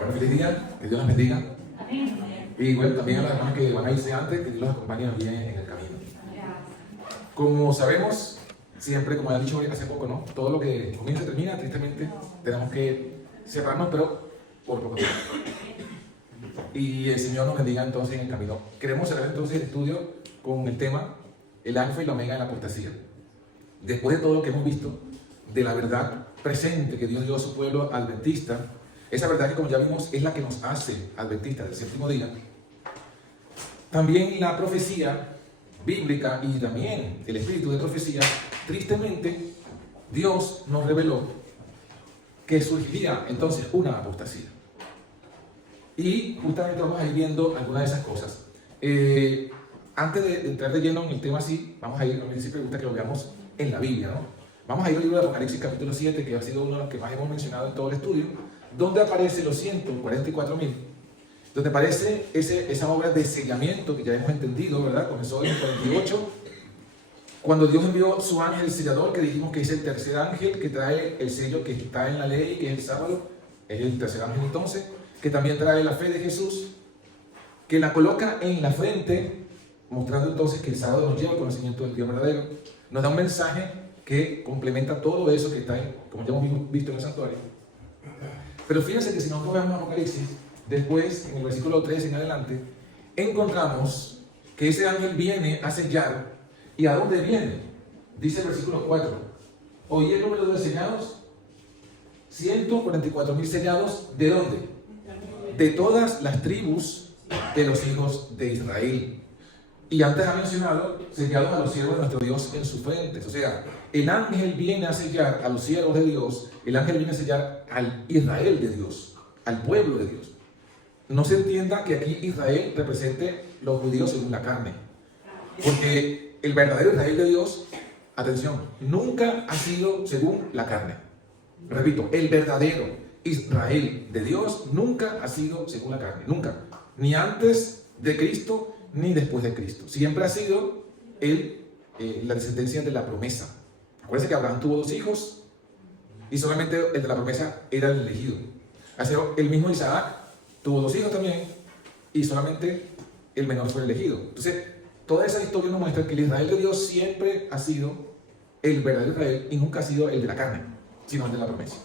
Bueno, feliz día, que Dios los bendiga. Y bueno, también a las hermanas que van a irse antes, que Dios los acompañe bien en el camino. Como sabemos, siempre, como ya he dicho hace poco, ¿no? Todo lo que comienza y termina, tristemente, tenemos que cerrarnos, pero por poco tiempo. Y el Señor nos bendiga entonces en el camino. Queremos cerrar entonces el estudio con el tema el alfa y la omega en la apostasía. Después de todo lo que hemos visto, de la verdad presente que Dios dio a su pueblo adventista, esa verdad que, como ya vimos, es la que nos hace adventistas del séptimo día. También la profecía bíblica y también el espíritu de profecía, tristemente, Dios nos reveló que surgiría entonces una apostasía. Y justamente vamos a ir viendo algunas de esas cosas. Antes de entrar de lleno en el tema así, vamos a ir, a mí siempre me gusta que lo veamos en la Biblia, ¿no? Vamos a ir al libro de Apocalipsis capítulo 7, que ha sido uno de los que más hemos mencionado en todo el estudio, donde aparece los 144.000, donde aparece esa obra de sellamiento que ya hemos entendido, ¿verdad? Comenzó en el 48, cuando Dios envió su ángel sellador, que dijimos que es el tercer ángel que trae el sello que está en la ley, que es el sábado, es el tercer ángel entonces, que también trae la fe de Jesús, que la coloca en la frente, mostrando entonces que el sábado nos lleva al conocimiento del Dios verdadero, nos da un mensaje que complementa todo eso que está en, como ya hemos visto en el santuario. Pero fíjense que si nosotros vemos Apocalipsis, después, en el versículo 3 en adelante, encontramos que ese ángel viene a sellar. ¿Y a dónde viene? Dice el versículo 4. ¿Oí el número de sellados? 144.000 sellados. ¿De dónde? De todas las tribus de los hijos de Israel. Y antes ha mencionado sellados a los siervos de nuestro Dios en sus frentes. O sea, el ángel viene a sellar a los siervos de Dios, el ángel viene a sellar al Israel de Dios, al pueblo de Dios. No se entienda que aquí Israel represente los judíos según la carne. Porque el verdadero Israel de Dios, atención, nunca ha sido según la carne. Repito, el verdadero Israel de Dios nunca ha sido según la carne. Nunca. Ni antes de Cristo, ni después de Cristo. Siempre ha sido la descendencia de la promesa. Acuérdense que Abraham tuvo 2 hijos y solamente el de la promesa era el elegido. Así el mismo Isaac tuvo 2 hijos también y solamente el menor fue el elegido. Entonces, toda esa historia nos muestra que el Israel de Dios siempre ha sido el verdadero Israel y nunca ha sido el de la carne, sino el de la promesa.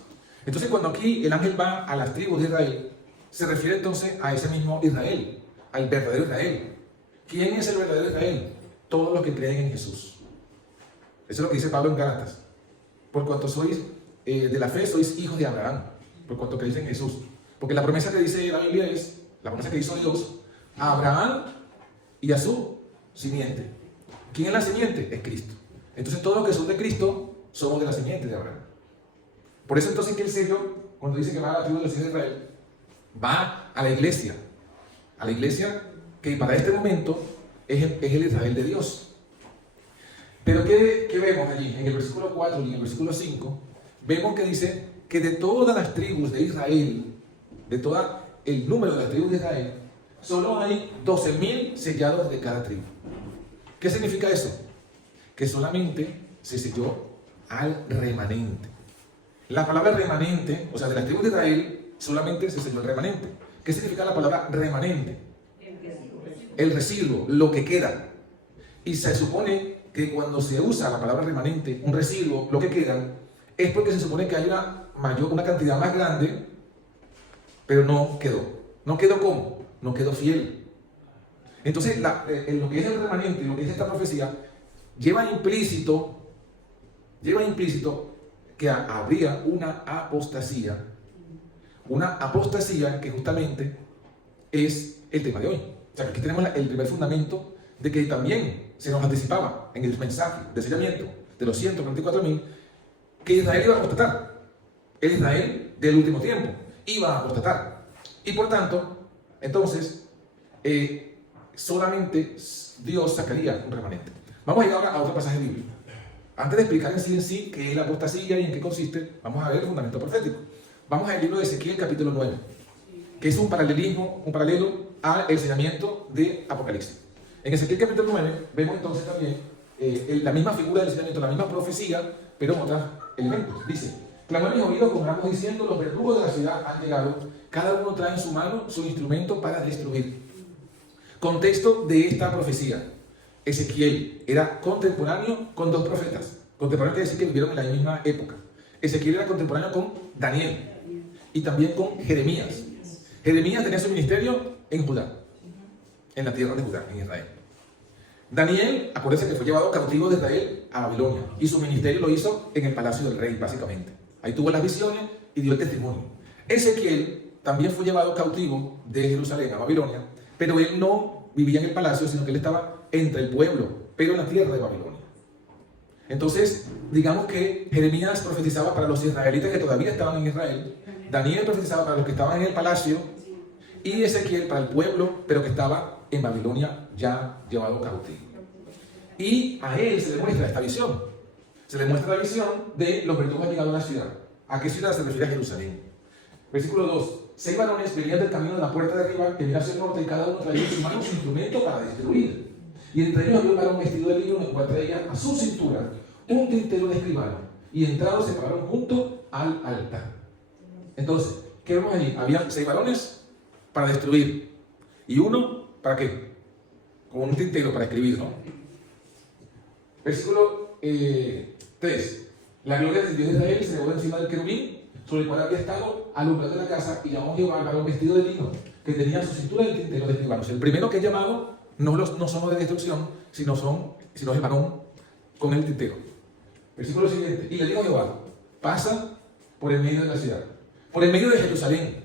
Entonces, cuando aquí el ángel va a las tribus de Israel, se refiere entonces a ese mismo Israel, al verdadero Israel. ¿Quién es el verdadero Israel? Todos los que creen en Jesús. Eso es lo que dice Pablo en Gálatas. Por cuanto sois de la fe, sois hijos de Abraham, por cuanto creéis en Jesús. Porque la promesa que dice la Biblia es, la promesa que hizo Dios a Abraham y a su simiente. ¿Quién es la simiente? Es Cristo. Entonces todos los que son de Cristo somos de la simiente de Abraham. Por eso entonces que el sello, cuando dice que va a la tribu de los hijos de Israel, va a la iglesia que para este momento es el Israel de Dios. Pero ¿qué vemos allí? En el versículo 4 y en el versículo 5, vemos que dice que de todas las tribus de Israel, de todo el número de las tribus de Israel, solo hay 12.000 sellados de cada tribu. ¿Qué significa eso? Que solamente se selló al remanente. La palabra remanente, o sea, de las tribus de Israel, solamente se selló el remanente. ¿Qué significa la palabra remanente? El residuo, lo que queda. Y se supone que cuando se usa la palabra remanente, un residuo, lo que queda, es porque se supone que hay una cantidad más grande, pero no quedó. ¿No quedó cómo? No quedó fiel. Entonces, lo que es el remanente, lo que es esta profecía, lleva implícito que habría una apostasía que justamente es el tema de hoy. O sea, aquí tenemos el primer fundamento de que también se nos anticipaba en el mensaje de sellamiento de los 144.000 que Israel iba a apostatar. El Israel del último tiempo iba a apostatar. Y por tanto, entonces, solamente Dios sacaría un remanente. Vamos a ir ahora a otro pasaje bíblico. Antes de explicar en sí qué es la apostasía y en qué consiste, vamos a ver el fundamento profético. Vamos al libro de Ezequiel capítulo 9, que es un paralelo al sellamiento de Apocalipsis. En Ezequiel capítulo 9 vemos entonces también la misma figura del sellamiento, la misma profecía, pero en otros elementos. Dice, Clamores oídos con gran voz diciendo: los verdugos de la ciudad han llegado, cada uno trae en su mano su instrumento para destruir. Contexto de esta profecía. Ezequiel era contemporáneo con dos profetas. Contemporáneo quiere decir que vivieron en la misma época. Ezequiel era contemporáneo con Daniel y también con Jeremías. Jeremías tenía su ministerio en Judá, en la tierra de Judá, en Israel. Daniel, acuérdense que fue llevado cautivo de Israel a Babilonia y su ministerio lo hizo en el palacio del rey, básicamente. Ahí tuvo las visiones y dio el testimonio. Ezequiel también fue llevado cautivo de Jerusalén a Babilonia, pero él no vivía en el palacio, sino que él estaba entre el pueblo, pero en la tierra de Babilonia. Entonces, digamos que Jeremías profetizaba para los israelitas que todavía estaban en Israel, Daniel profetizaba para los que estaban en el palacio y Ezequiel para el pueblo, pero que estaba en Babilonia ya llevado cautivo. Y a él se le muestra esta visión. Se le muestra la visión de los verdugos llegando a la ciudad. ¿A qué ciudad se refiere? A Jerusalén. Versículo 2. 6 varones venían del camino de la puerta de arriba, que mira hacia el norte, y cada uno traía en su mano su instrumento para destruir. Y entre ellos había un varón vestido de lino, en el cual traía a su cintura un tintero de escribano. Y entrados se pararon junto al altar. Entonces, ¿qué vemos allí? Había 6 varones para destruir. Y uno, ¿para qué? Como un tintero para escribir, ¿no? Versículo 3. La gloria del Dios de Israel se elevó encima del querubín, sobre el cual había estado alumbrando la casa, y llamó Jehová al varón vestido de lino, que tenía en su cintura el tintero de escribanos. El primero que es llamado no son los de destrucción, sino es el varón con el tintero. Versículo siguiente. Y le dijo Jehová: pasa por el medio de la ciudad, por el medio de Jerusalén,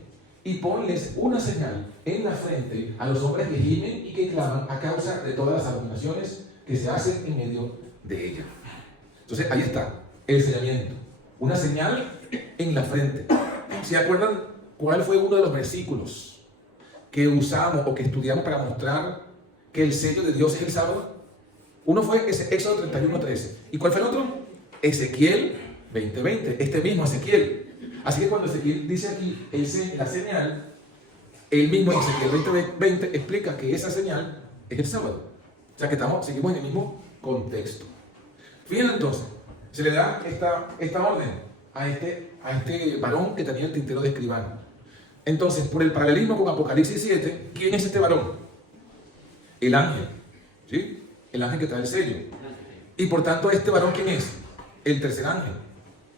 y ponles una señal en la frente a los hombres que gimen y que claman a causa de todas las abominaciones que se hacen en medio de ella. Entonces ahí está el señalamiento, una señal en la frente. ¿Se acuerdan cuál fue uno de los versículos que usamos o que estudiamos para mostrar que el sello de Dios es el sábado? Uno fue ese Éxodo 31:13. ¿Y cuál fue el otro? Ezequiel 20:20. Este mismo Ezequiel. Así que cuando Ezequiel dice aquí la señal, el mismo Ezequiel 20:20 explica que esa señal es el sábado. O sea que seguimos en el mismo contexto. Fíjense entonces, se le da esta orden a este varón que tenía el tintero de escribano. Entonces, por el paralelismo con Apocalipsis 7, ¿quién es este varón? El ángel, ¿sí? El ángel que trae el sello. Y por tanto, ¿este varón quién es? El tercer ángel.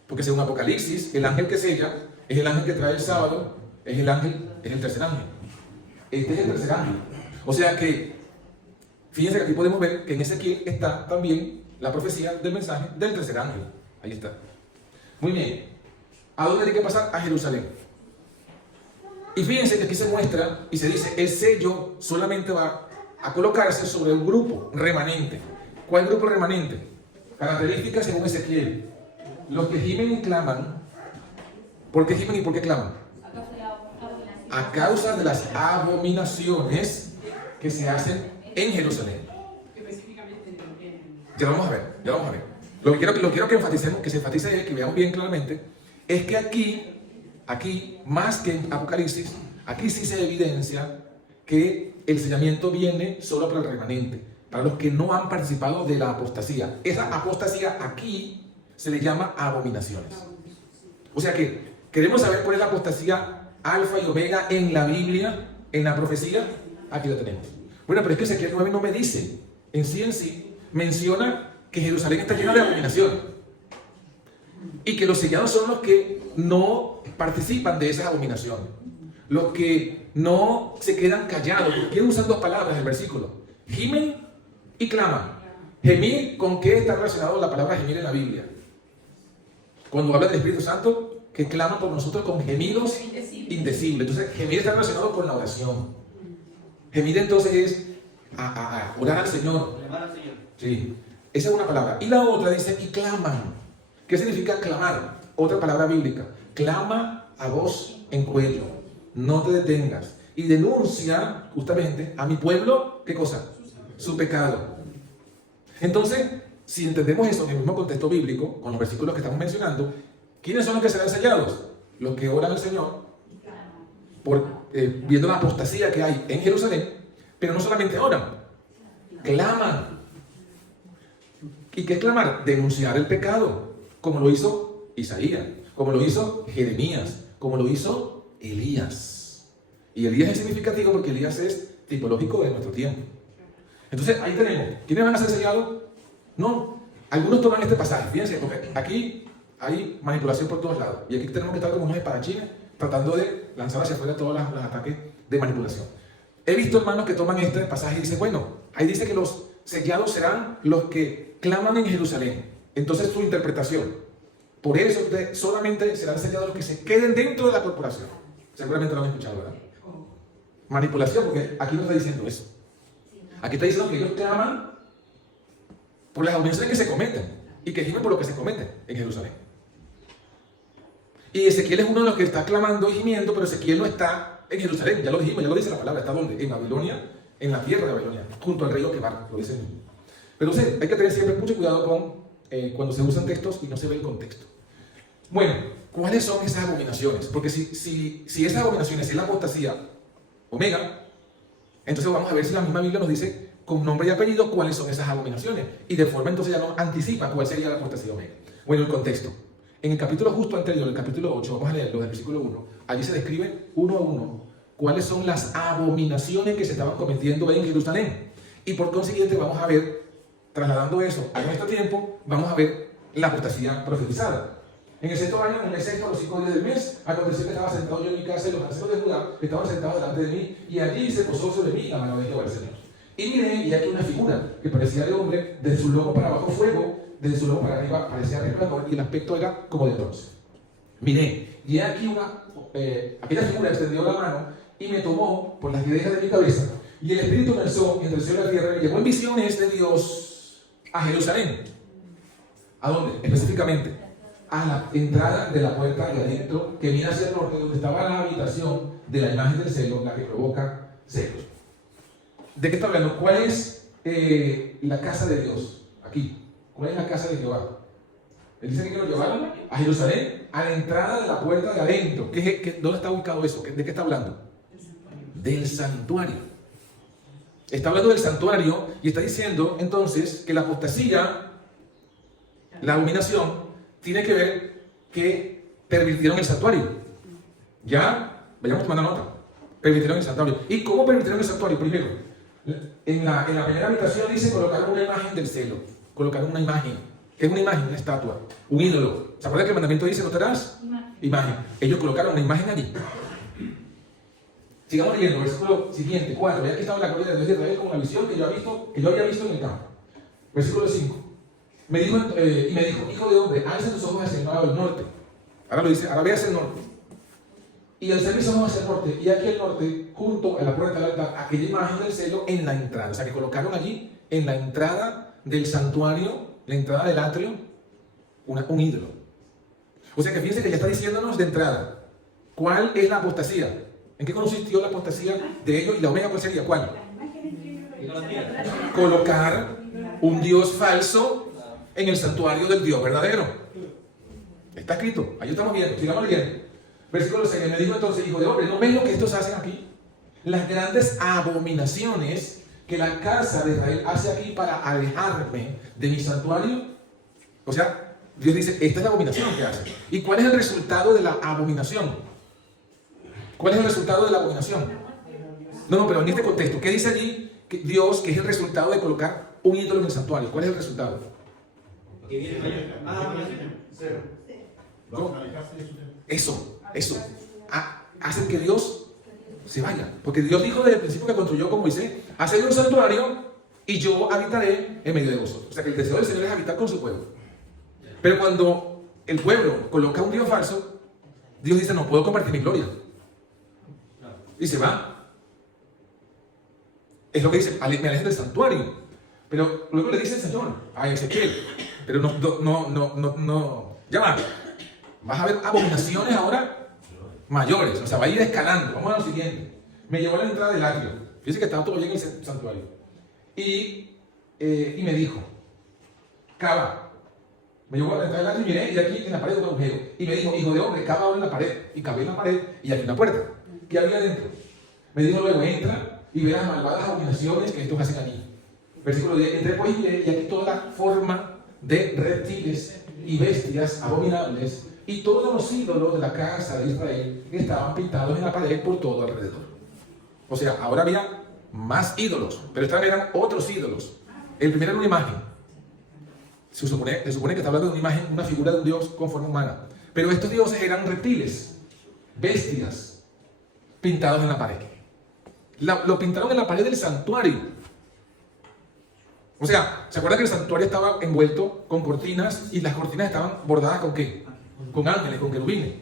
Porque según Apocalipsis, el ángel que sella es el ángel que trae el sábado, es el tercer ángel. Este es el tercer ángel. O sea que, fíjense que aquí podemos ver que en Ezequiel está también la profecía del mensaje del tercer ángel. Ahí está. Muy bien. ¿A dónde hay que pasar? A Jerusalén. Y fíjense que aquí se muestra y se dice: el sello solamente va a colocarse sobre un grupo remanente. ¿Cuál grupo remanente? Características según Ezequiel. Los que gimen y claman. ¿Por qué gimen y por qué claman? A causa de las abominaciones que se hacen en Jerusalén. Ya lo vamos a ver. Lo que quiero que enfaticemos, que se enfatice, que veamos bien claramente, es que aquí, más que en Apocalipsis, aquí sí se evidencia que el sellamiento viene solo para el remanente, para los que no han participado de la apostasía. Esa apostasía aquí se le llama abominaciones. O sea que, ¿queremos saber cuál es la apostasía alfa y omega en la Biblia, en la profecía? Aquí la tenemos. Bueno, pero es que Ezequiel 9 no me dice, en sí, menciona que Jerusalén está llena de abominaciones y que los sellados son los que no participan de esas abominaciones, los que no se quedan callados. Porque usan dos palabras en el versículo: gimen y claman. Gemir, ¿con qué está relacionado la palabra gemir en la Biblia? Cuando habla del Espíritu Santo, que clama por nosotros con gemidos indecibles. Entonces, gemir está relacionado con la oración. Gemir entonces es a orar al Señor. Sí, esa es una palabra. Y la otra dice: y claman. ¿Qué significa clamar? Otra palabra bíblica: clama a voz en cuello, no te detengas, y denuncia justamente a mi pueblo, ¿qué cosa? Su pecado. Entonces, si entendemos eso en el mismo contexto bíblico, con los versículos que estamos mencionando, ¿quiénes son los que serán sellados? Los que oran al Señor, viendo la apostasía que hay en Jerusalén, pero no solamente oran, claman. ¿Y qué es clamar? Denunciar el pecado, como lo hizo Isaías. como lo hizo Jeremías, como lo hizo Elías. Y Elías es significativo porque Elías es tipológico de nuestro tiempo. Entonces, ahí tenemos. ¿Quiénes van a ser sellados? No. Algunos toman este pasaje. Fíjense, porque aquí hay manipulación por todos lados. Y aquí tenemos que estar como unos espadachines tratando de lanzar hacia afuera todos los ataques de manipulación. He visto hermanos que toman este pasaje y dicen, bueno, ahí dice que los sellados serán los que claman en Jerusalén. Entonces, su interpretación. Por eso solamente serán sellados los que se queden dentro de la corporación. Seguramente lo han escuchado, ¿verdad? Manipulación, porque aquí no está diciendo eso. Aquí está diciendo que ellos claman por las abominaciones que se cometen y que gimen por lo que se cometen en Jerusalén. Y Ezequiel es uno de los que está clamando y gimiendo, pero Ezequiel no está en Jerusalén, ya lo dijimos, ya lo dice la palabra. ¿Está dónde? En Babilonia, en la tierra de Babilonia, junto al río Quebar, lo dice el mismo. Pero sí, hay que tener siempre mucho cuidado con cuando se usan textos y no se ve el contexto. Bueno, ¿cuáles son esas abominaciones? Porque si esas abominaciones es la apostasía omega, entonces vamos a ver si la misma Biblia nos dice con nombre y apellido cuáles son esas abominaciones. Y de forma entonces ya nos anticipa cuál sería la apostasía omega. Bueno, el contexto. En el capítulo justo anterior, el capítulo 8, vamos a leerlo del versículo 1. Allí se describe uno a uno cuáles son las abominaciones que se estaban cometiendo en Jerusalén. Y por consiguiente vamos a ver, trasladando eso a nuestro tiempo, vamos a ver la apostasía profetizada. En el sexto año, en el sexto, a los 5 días del mes, aconteció que estaba sentado yo en mi casa y los ancianos de Judá estaban sentados delante de mí, y allí se posó sobre mí la mano de Jehová el Señor. Y miré, y aquí una figura que parecía de hombre, desde su lomo para abajo fuego, desde su lomo para arriba parecía resplandor, y el aspecto era como de bronce. Miré, y aquí aquella figura extendió la mano y me tomó por las guedejas de mi cabeza, y el Espíritu me alzó entre el cielo y la tierra y me llevó en visiones de Dios a Jerusalén. ¿A dónde? Específicamente a la entrada de la puerta de adentro que mira hacia el norte, donde estaba la habitación de la imagen del celo, la que provoca celos. ¿De qué está hablando? ¿Cuál es la casa de Dios? Aquí. ¿Cuál es la casa de Jehová? Él dice que lo llevaron a Jerusalén, a la entrada de la puerta de adentro. ¿Dónde está ubicado eso? ¿De qué está hablando? Del santuario. Está hablando del santuario y está diciendo entonces que la apostasía, la abominación, tiene que ver que pervirtieron el santuario. Ya, vayamos tomando nota. Pervirtieron el santuario. ¿Y cómo pervirtieron el santuario? Primero, en la primera habitación dice colocaron una imagen del celo. Colocaron una imagen. ¿Qué es una imagen? Una estatua. Un ídolo. ¿Se acuerdan que el mandamiento dice no te das? Imagen. Ellos colocaron una imagen allí. Sigamos leyendo. Versículo siguiente, 4. Ya que estaba la gloria de Dios de Israel como la visión que yo había visto en el campo. Versículo 5. Me dijo, hijo de hombre, alza tus ojos hacia el lado del norte. Ahora lo dice, ahora ve hacia el norte. Y alcé mis ojos hacia el norte, y aquí al norte, junto a la puerta del altar, aquella imagen del celo en la entrada. O sea, que colocaron allí, en la entrada del santuario, la entrada del atrio, un ídolo. O sea que fíjense que ya está diciéndonos de entrada, ¿cuál es la apostasía? ¿En qué consistió la apostasía de ellos? Y la omega, ¿cuál sería? ¿Cuál? Colocar un Dios falso en el santuario del Dios verdadero. Está escrito, ahí estamos viendo, sigamos leyendo. Versículo 6, me dijo entonces, hijo de hombre, ¿no ves lo que estos hacen aquí? Las grandes abominaciones que la casa de Israel hace aquí para alejarme de mi santuario. O sea, Dios dice, esta es la abominación que hace. ¿Y cuál es el resultado de la abominación? ¿Cuál es el resultado de la abominación? No, pero en este contexto, ¿qué dice allí Dios que es el resultado de colocar un ídolo en el santuario? ¿Cuál es el resultado? ¿Cómo? Eso. Hacen que Dios se vaya. Porque Dios dijo desde el principio que construyó con Moisés, haced un santuario y yo habitaré en medio de vosotros. O sea que el deseo del Señor es habitar con su pueblo. Pero cuando el pueblo coloca un Dios falso, Dios dice, no puedo compartir mi gloria. Y se va. Es lo que dice, me alejen del santuario. Pero luego le dice el Señor a Ezequiel, pero no, ya va. Vas a ver abominaciones ahora mayores, o sea, va a ir escalando. Vamos a lo siguiente. Me llevó a la entrada del atrio. Fíjense que estaba todo bien en el santuario. Y me dijo, cava. Me llevó a la entrada del atrio y miré, y aquí en la pared un agujero. Y me dijo, hijo de hombre, cava ahora en la pared. Y cavé en la pared, y aquí una puerta. ¿Qué había adentro? Me dijo luego, entra y ve las malvadas abominaciones que estos hacen allí. Versículo 10, entré pues y miré, y aquí toda la forma de reptiles y bestias abominables Y todos los ídolos de la casa de Israel estaban pintados en la pared por todo alrededor. O sea, ahora había más ídolos, pero estos eran otros ídolos. El primero era una imagen. Se supone que está hablando de una imagen, una figura de un dios con forma humana. Pero estos dioses eran reptiles, bestias, pintados en la pared. Lo pintaron en la pared del santuario. O sea, ¿se acuerdan que el santuario estaba envuelto con cortinas y las cortinas estaban bordadas con qué? Con ángeles, con querubines.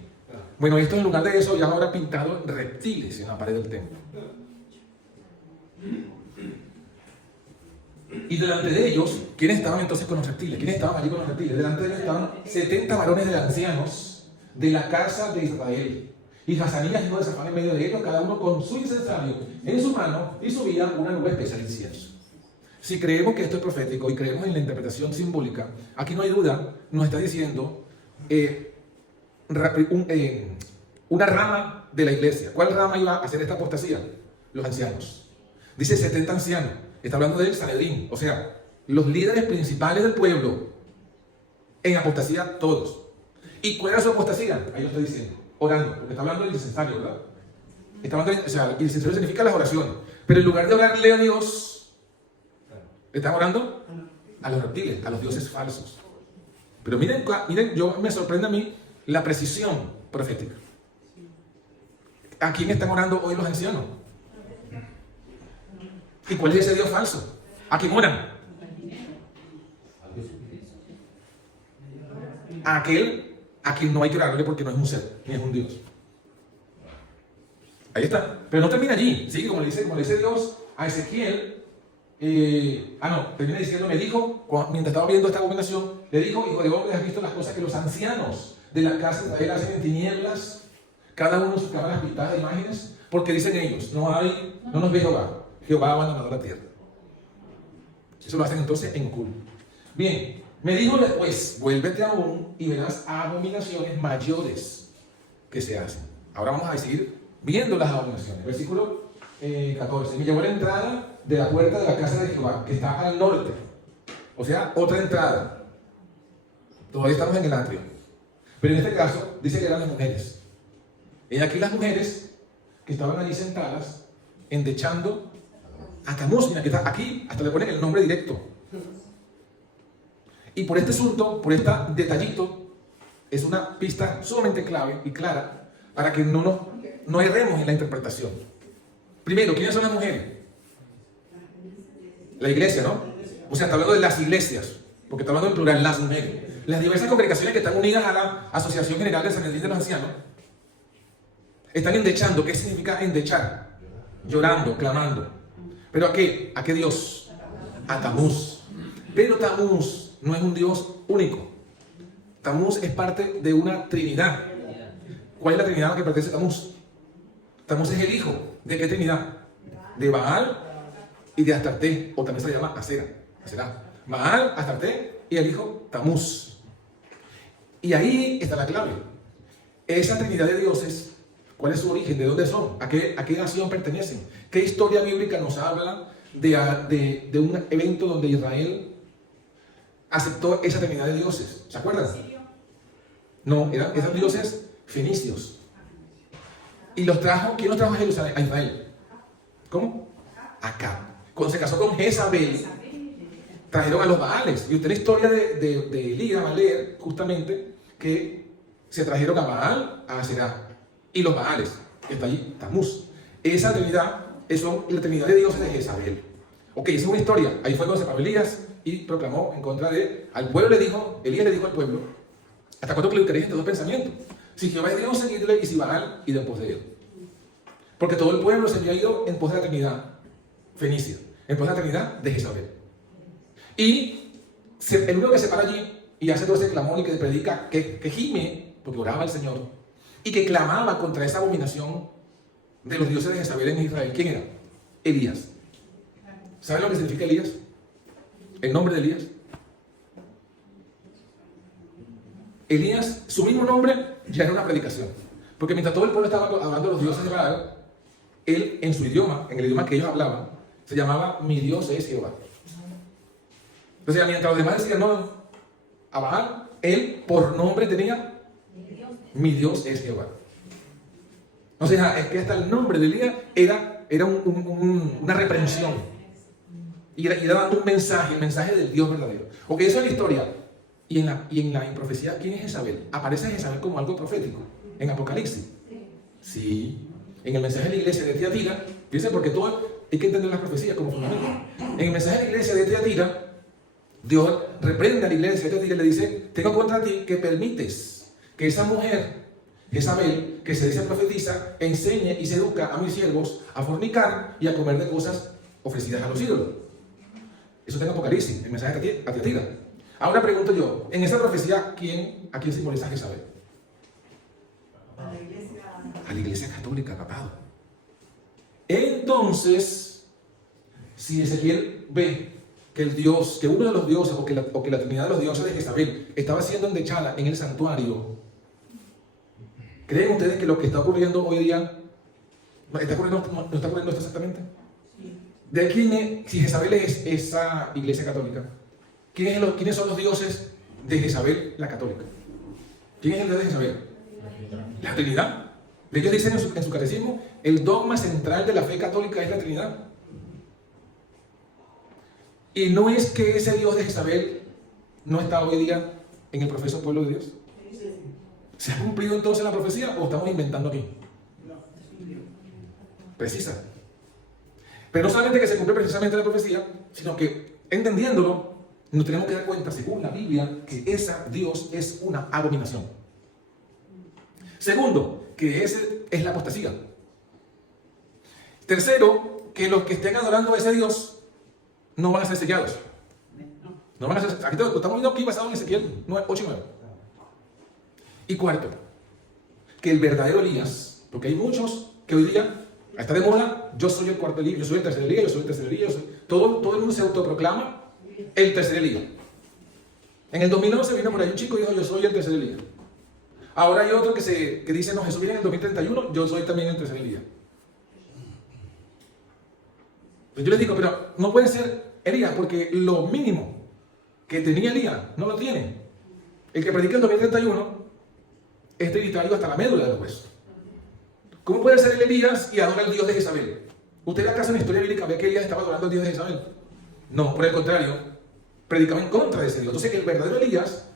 Bueno, esto en lugar de eso ya ahora pintado reptiles en la pared del templo. Y delante de ellos, ¿quiénes estaban entonces con los reptiles? ¿Quiénes estaban allí con los reptiles? Delante de ellos estaban 70 varones de ancianos de la casa de Israel. Y Hazanías hijo de Safán en medio de ellos, cada uno con su incensario en su mano, y subía una nube espesa de incienso. Si creemos que esto es profético y creemos en la interpretación simbólica, aquí no hay duda, nos está diciendo una rama de la iglesia. ¿Cuál rama iba a hacer esta apostasía? Los ancianos. Dice 70 ancianos. Está hablando del Sanedrín, o sea, los líderes principales del pueblo en apostasía todos. ¿Y cuál era su apostasía? Ahí lo está diciendo, orando, porque está hablando del incensario, ¿verdad? Está hablando, o sea, el incensario significa las oraciones, pero en lugar de orarle a Dios, están orando a los reptiles, a los dioses falsos. Pero miren, yo me sorprende a mí la precisión profética. ¿A quién están orando hoy los ancianos? ¿Y cuál es ese Dios falso? ¿A quién oran? A aquel a quien no hay que orarle porque no es un ser, ni es un Dios. Ahí está. Pero no termina allí. Sigue como le dice Dios a Ezequiel. Termina diciendo, me dijo, mientras estaba viendo esta abominación, le dijo, hijo de hombre, ¿has visto las cosas que los ancianos de la casa de Israel hacen en tinieblas? Cada uno en sus cámaras pintadas de imágenes, porque dicen ellos, no nos ve Jehová. Jehová ha abandonado la tierra. Eso lo hacen entonces en culto. Bien, me dijo después, vuélvete aún y verás abominaciones mayores que se hacen. Ahora vamos a seguir viendo las abominaciones. Versículo 14. Me llevó a la entrada de la puerta de la casa de Jehová, que está al norte. O sea, otra entrada. Todavía estamos en el atrio. Pero en este caso, dice que eran las mujeres. Y aquí las mujeres que estaban allí sentadas, endechando a Tamuz, mira, que está aquí, hasta le ponen el nombre directo. Y por este asunto, por este detallito, es una pista sumamente clave y clara para que no erremos en la interpretación. Primero, ¿quiénes son las mujeres? La iglesia, ¿no? O sea, está hablando de las iglesias, porque está hablando en plural, las mujeres. Las diversas congregaciones que están unidas a la Asociación General del Sanedrín de los Ancianos están endechando. ¿Qué significa endechar? Llorando, clamando. ¿Pero a qué? ¿A qué Dios? A Tamuz. Pero Tamuz no es un Dios único. Tamuz es parte de una Trinidad. ¿Cuál es la Trinidad a la que pertenece Tamuz? Tamuz es el hijo. ¿De qué Trinidad? De Baal y de Astarte, o también se llama Asera. Baal, Astarte y el hijo Tamuz. Y ahí está la clave. Esa Trinidad de dioses, ¿cuál es su origen? ¿De dónde son? ¿A qué nación pertenecen? ¿Qué historia bíblica nos habla de un evento donde Israel aceptó esa Trinidad de dioses? ¿Se acuerdan? No, eran dioses fenicios. ¿Y los trajo? ¿Quién los trajo a Jerusalén? A Israel. ¿Cómo? Acab. Cuando se casó con Jezabel, trajeron a los Baales. Y usted la historia de Elías va a leer justamente que se trajeron a Baal, a Aserá. Y los Baales, que está allí, Tamuz. Esa Trinidad es la Trinidad de Dios de Jezabel. Ok, esa es una historia. Ahí fue cuando se paró Elías y proclamó en contra de... Al pueblo Elías le dijo al pueblo, ¿hasta cuándo claudicaréis entre dos pensamientos? Si Jehová es Dios, seguidle, y si Baal, id en pos de él. Porque todo el pueblo se había ido en pos de la Trinidad fenicia, en pos de la Trinidad de Jezabel. Y el único que se para allí y hace todo ese clamor y que predica, que gime, porque oraba al Señor, y que clamaba contra esa abominación de los dioses de Jezabel en Israel. ¿Quién era? Elías. ¿Saben lo que significa Elías? El nombre de Elías. Elías, su mismo nombre ya era una predicación. Porque mientras todo el pueblo estaba hablando de los dioses de Baal, él en su idioma, en el idioma que ellos hablaban, se llamaba mi Dios es Jehová. Entonces, mientras los demás decían no a Baal, él por nombre tenía Mi Dios es Jehová. O sea, es que hasta el nombre de Elías era una reprensión. Y era dando un mensaje, el mensaje del Dios verdadero. Ok, eso es la historia. Y en la profecía, ¿quién es Jezabel? Aparece Jezabel como algo profético en Apocalipsis. Sí. En el mensaje de la iglesia de Tiatira, fíjense, porque todo hay que entender las profecías como fundamento. En el mensaje de la iglesia de Tiatira, Dios reprende a la iglesia de Tiatira y le dice: tengo contra ti que permites que esa mujer, Jezabel, que se dice profetiza, enseñe y seduca a mis siervos a fornicar y a comer de cosas ofrecidas a los ídolos. Eso está en Apocalipsis, el mensaje a Tiatira. Ahora pregunto yo, en esa profecía, ¿a quién simboliza Jezabel? A la iglesia católica, papado. Entonces, si Ezequiel ve que uno de los dioses, o que la trinidad de los dioses de Jezabel estaba siendo endechada en el santuario, ¿creen ustedes que lo que está ocurriendo hoy día no está ocurriendo esto exactamente? ¿De quién es? Si Jezabel es esa iglesia católica, ¿quiénes son los dioses de Jezabel, la católica? ¿Quién es el dios de Jezabel? La Trinidad. Ellos dicen en su catecismo: el dogma central de la fe católica es la Trinidad. Y no es que ese Dios de Jezabel no está hoy día en el profeso pueblo de Dios. ¿Se ha cumplido entonces la profecía o estamos inventando aquí? Precisa. Pero no solamente que se cumple precisamente la profecía, sino que entendiéndolo, nos tenemos que dar cuenta, según la Biblia, que ese Dios es una abominación. Segundo, que ese es la apostasía. Tercero, que los que estén adorando a ese Dios no van a ser sellados. No van a ser, aquí lo estamos viendo aquí basado en Ezequiel 8 y 9. Y cuarto, que el verdadero Elías, porque hay muchos que hoy día está de moda: yo soy el cuarto Elías, yo soy el tercer Elías, yo soy el tercer Elías, todo el mundo se autoproclama el tercer Elías. En el 2011 vino por ahí un chico y dijo: yo soy el tercer Elías. Ahora hay otro que dice: no, Jesús viene en el 2031, yo soy también el tercer Elías. Pues yo les digo: pero no puede ser Elías, porque lo mínimo que tenía Elías no lo tiene. El que predica en 2031 es trinitario hasta la médula de los huesos. ¿Cómo puede ser el Elías y adora al Dios de Jezabel? ¿Usted acaso en la historia bíblica ve que Elías estaba adorando al Dios de Jezabel? No, por el contrario, predicaba en contra de ese Dios. Entonces, el verdadero Elías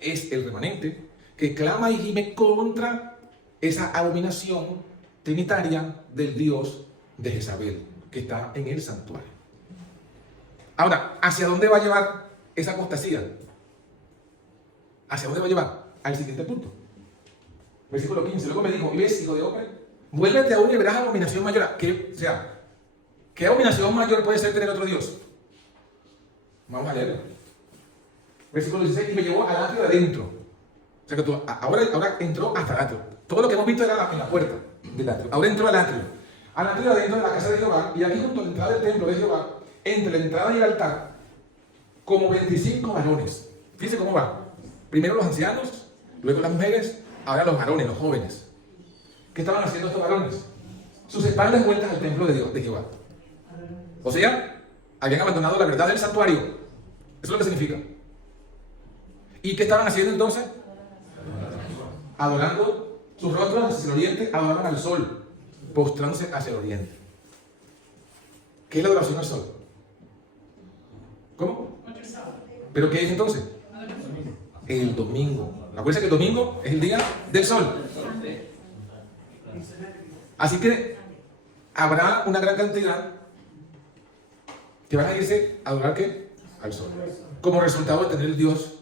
es el remanente que clama y gime contra esa abominación trinitaria del Dios de Jezabel, que está en el santuario. Ahora, ¿hacia dónde va a llevar esa apostasía? ¿Hacia dónde va a llevar? Al siguiente punto. Versículo 15. Luego me dijo: y ves, hijo de hombre, vuélvete aún y verás abominación mayor. ¿Qué abominación mayor puede ser tener otro Dios? Vamos a leerlo. Versículo 16. Y me llevó al atrio de adentro. O sea que ahora entró hasta el atrio. Todo lo que hemos visto era en la puerta del atrio. Ahora entró al atrio. Al atrio de adentro de la casa de Jehová. Y aquí junto a la entrada del templo de Jehová, entre la entrada y el altar, como 25 varones. Fíjense cómo va. Primero los ancianos, luego las mujeres, ahora los varones, los jóvenes. ¿Qué estaban haciendo estos varones? Sus espaldas vueltas al templo de Dios, de Jehová. O sea, habían abandonado la verdad del santuario. Eso es lo que significa. ¿Y qué estaban haciendo entonces? Adorando sus rostros hacia el oriente, adoraban al sol, postrándose hacia el oriente. ¿Qué es la adoración al sol? ¿Cómo? ¿Pero qué es entonces? El domingo. Acuérdense que el domingo es el día del sol. Así que habrá una gran cantidad que van a irse a adorar ¿qué? Al sol. Como resultado de tener el Dios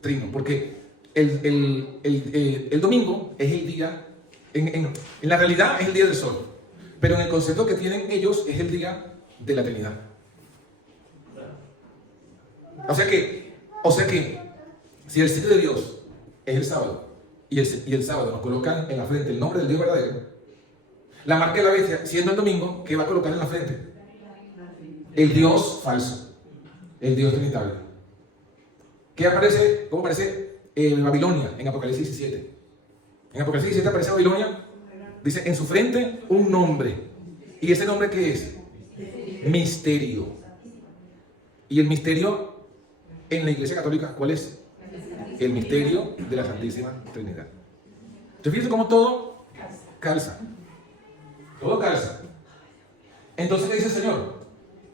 trino. Porque el domingo es el día, en la realidad es el día del sol. Pero en el concepto que tienen ellos es el día de la Trinidad. O sea que si el sitio de Dios es el sábado y el sábado nos colocan en la frente el nombre del Dios verdadero, la marca de la bestia, siendo el domingo, ¿qué va a colocar en la frente? El Dios falso, el Dios trinitario. ¿Cómo aparece Babilonia en Apocalipsis 17? En Apocalipsis 17 aparece Babilonia, dice: en su frente un nombre. ¿Y ese nombre qué es? Misterio. ¿Y el misterio en la Iglesia Católica cuál es? el misterio de la Santísima Trinidad. Entonces fíjense cómo todo calza. Todo calza. Entonces, ¿qué dice el Señor?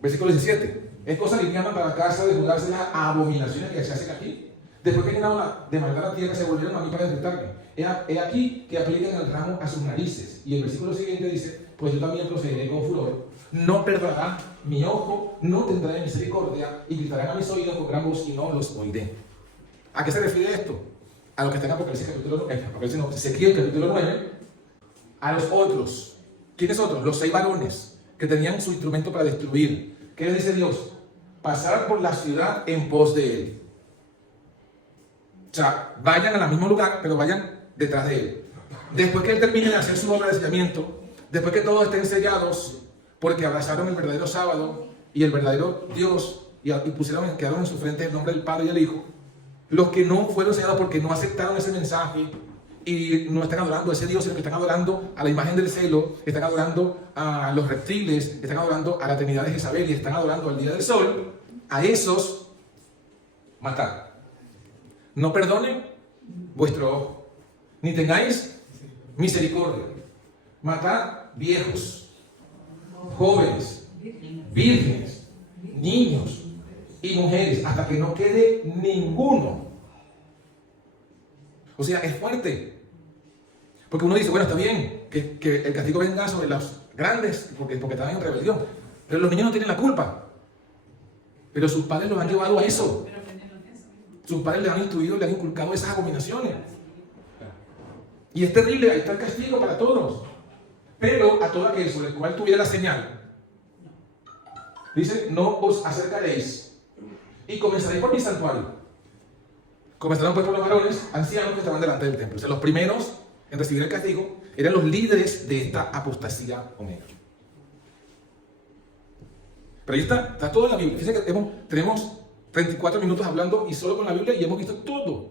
Versículo 17. Es cosa liviana para la casa de jugarse las abominaciones que se hacen aquí. Después que llenaron de maldad la tierra, se volvieron a mí para enfrentarme. He aquí que aplican el ramo a sus narices. Y el versículo siguiente dice, pues yo también procederé con furor. No perdonará mi ojo, no tendrá misericordia, y gritarán a mis oídos con gran voz y no los oiré. ¿A qué se refiere esto? A lo que está en Apocalipsis capítulo 9, Ezequiel capítulo 9, a los otros. ¿Quiénes otros? Los 6 varones que tenían su instrumento para destruir. ¿Qué les dice Dios? Pasar por la ciudad en pos de él. O sea, vayan al mismo lugar, pero vayan detrás de él. Después que él termine de hacer su obra de sellamiento, después que todos estén sellados, porque abrazaron el verdadero sábado y el verdadero Dios, y quedaron en su frente el nombre del Padre y del Hijo, los que no fueron sellados porque no aceptaron ese mensaje y no están adorando a ese Dios, sino que están adorando a la imagen del celo, están adorando a los reptiles, están adorando a la Trinidad de Jezabel y están adorando al día del sol, a esos matar. No perdonen vuestro ojo, ni tengáis misericordia. Matad viejos, jóvenes, vírgenes, niños y mujeres, hasta que no quede ninguno. O sea, es fuerte. Porque uno dice, bueno, está bien que el castigo venga sobre los grandes, porque están en rebelión. Pero los niños no tienen la culpa. Pero sus padres los han llevado a eso. Sus padres les han instruido, les han inculcado esas abominaciones. Y es terrible, ahí está el castigo para todos. Pero a todo aquel sobre el cual tuviera la señal, dice, no os acercaréis y comenzaréis por mi santuario. Comenzaron pues por los varones ancianos que estaban delante del templo. O sea, los primeros en recibir el castigo eran los líderes de esta apostasía omega. Pero ahí está todo en la Biblia. Fíjense que tenemos 34 minutos hablando y solo con la Biblia y hemos visto todo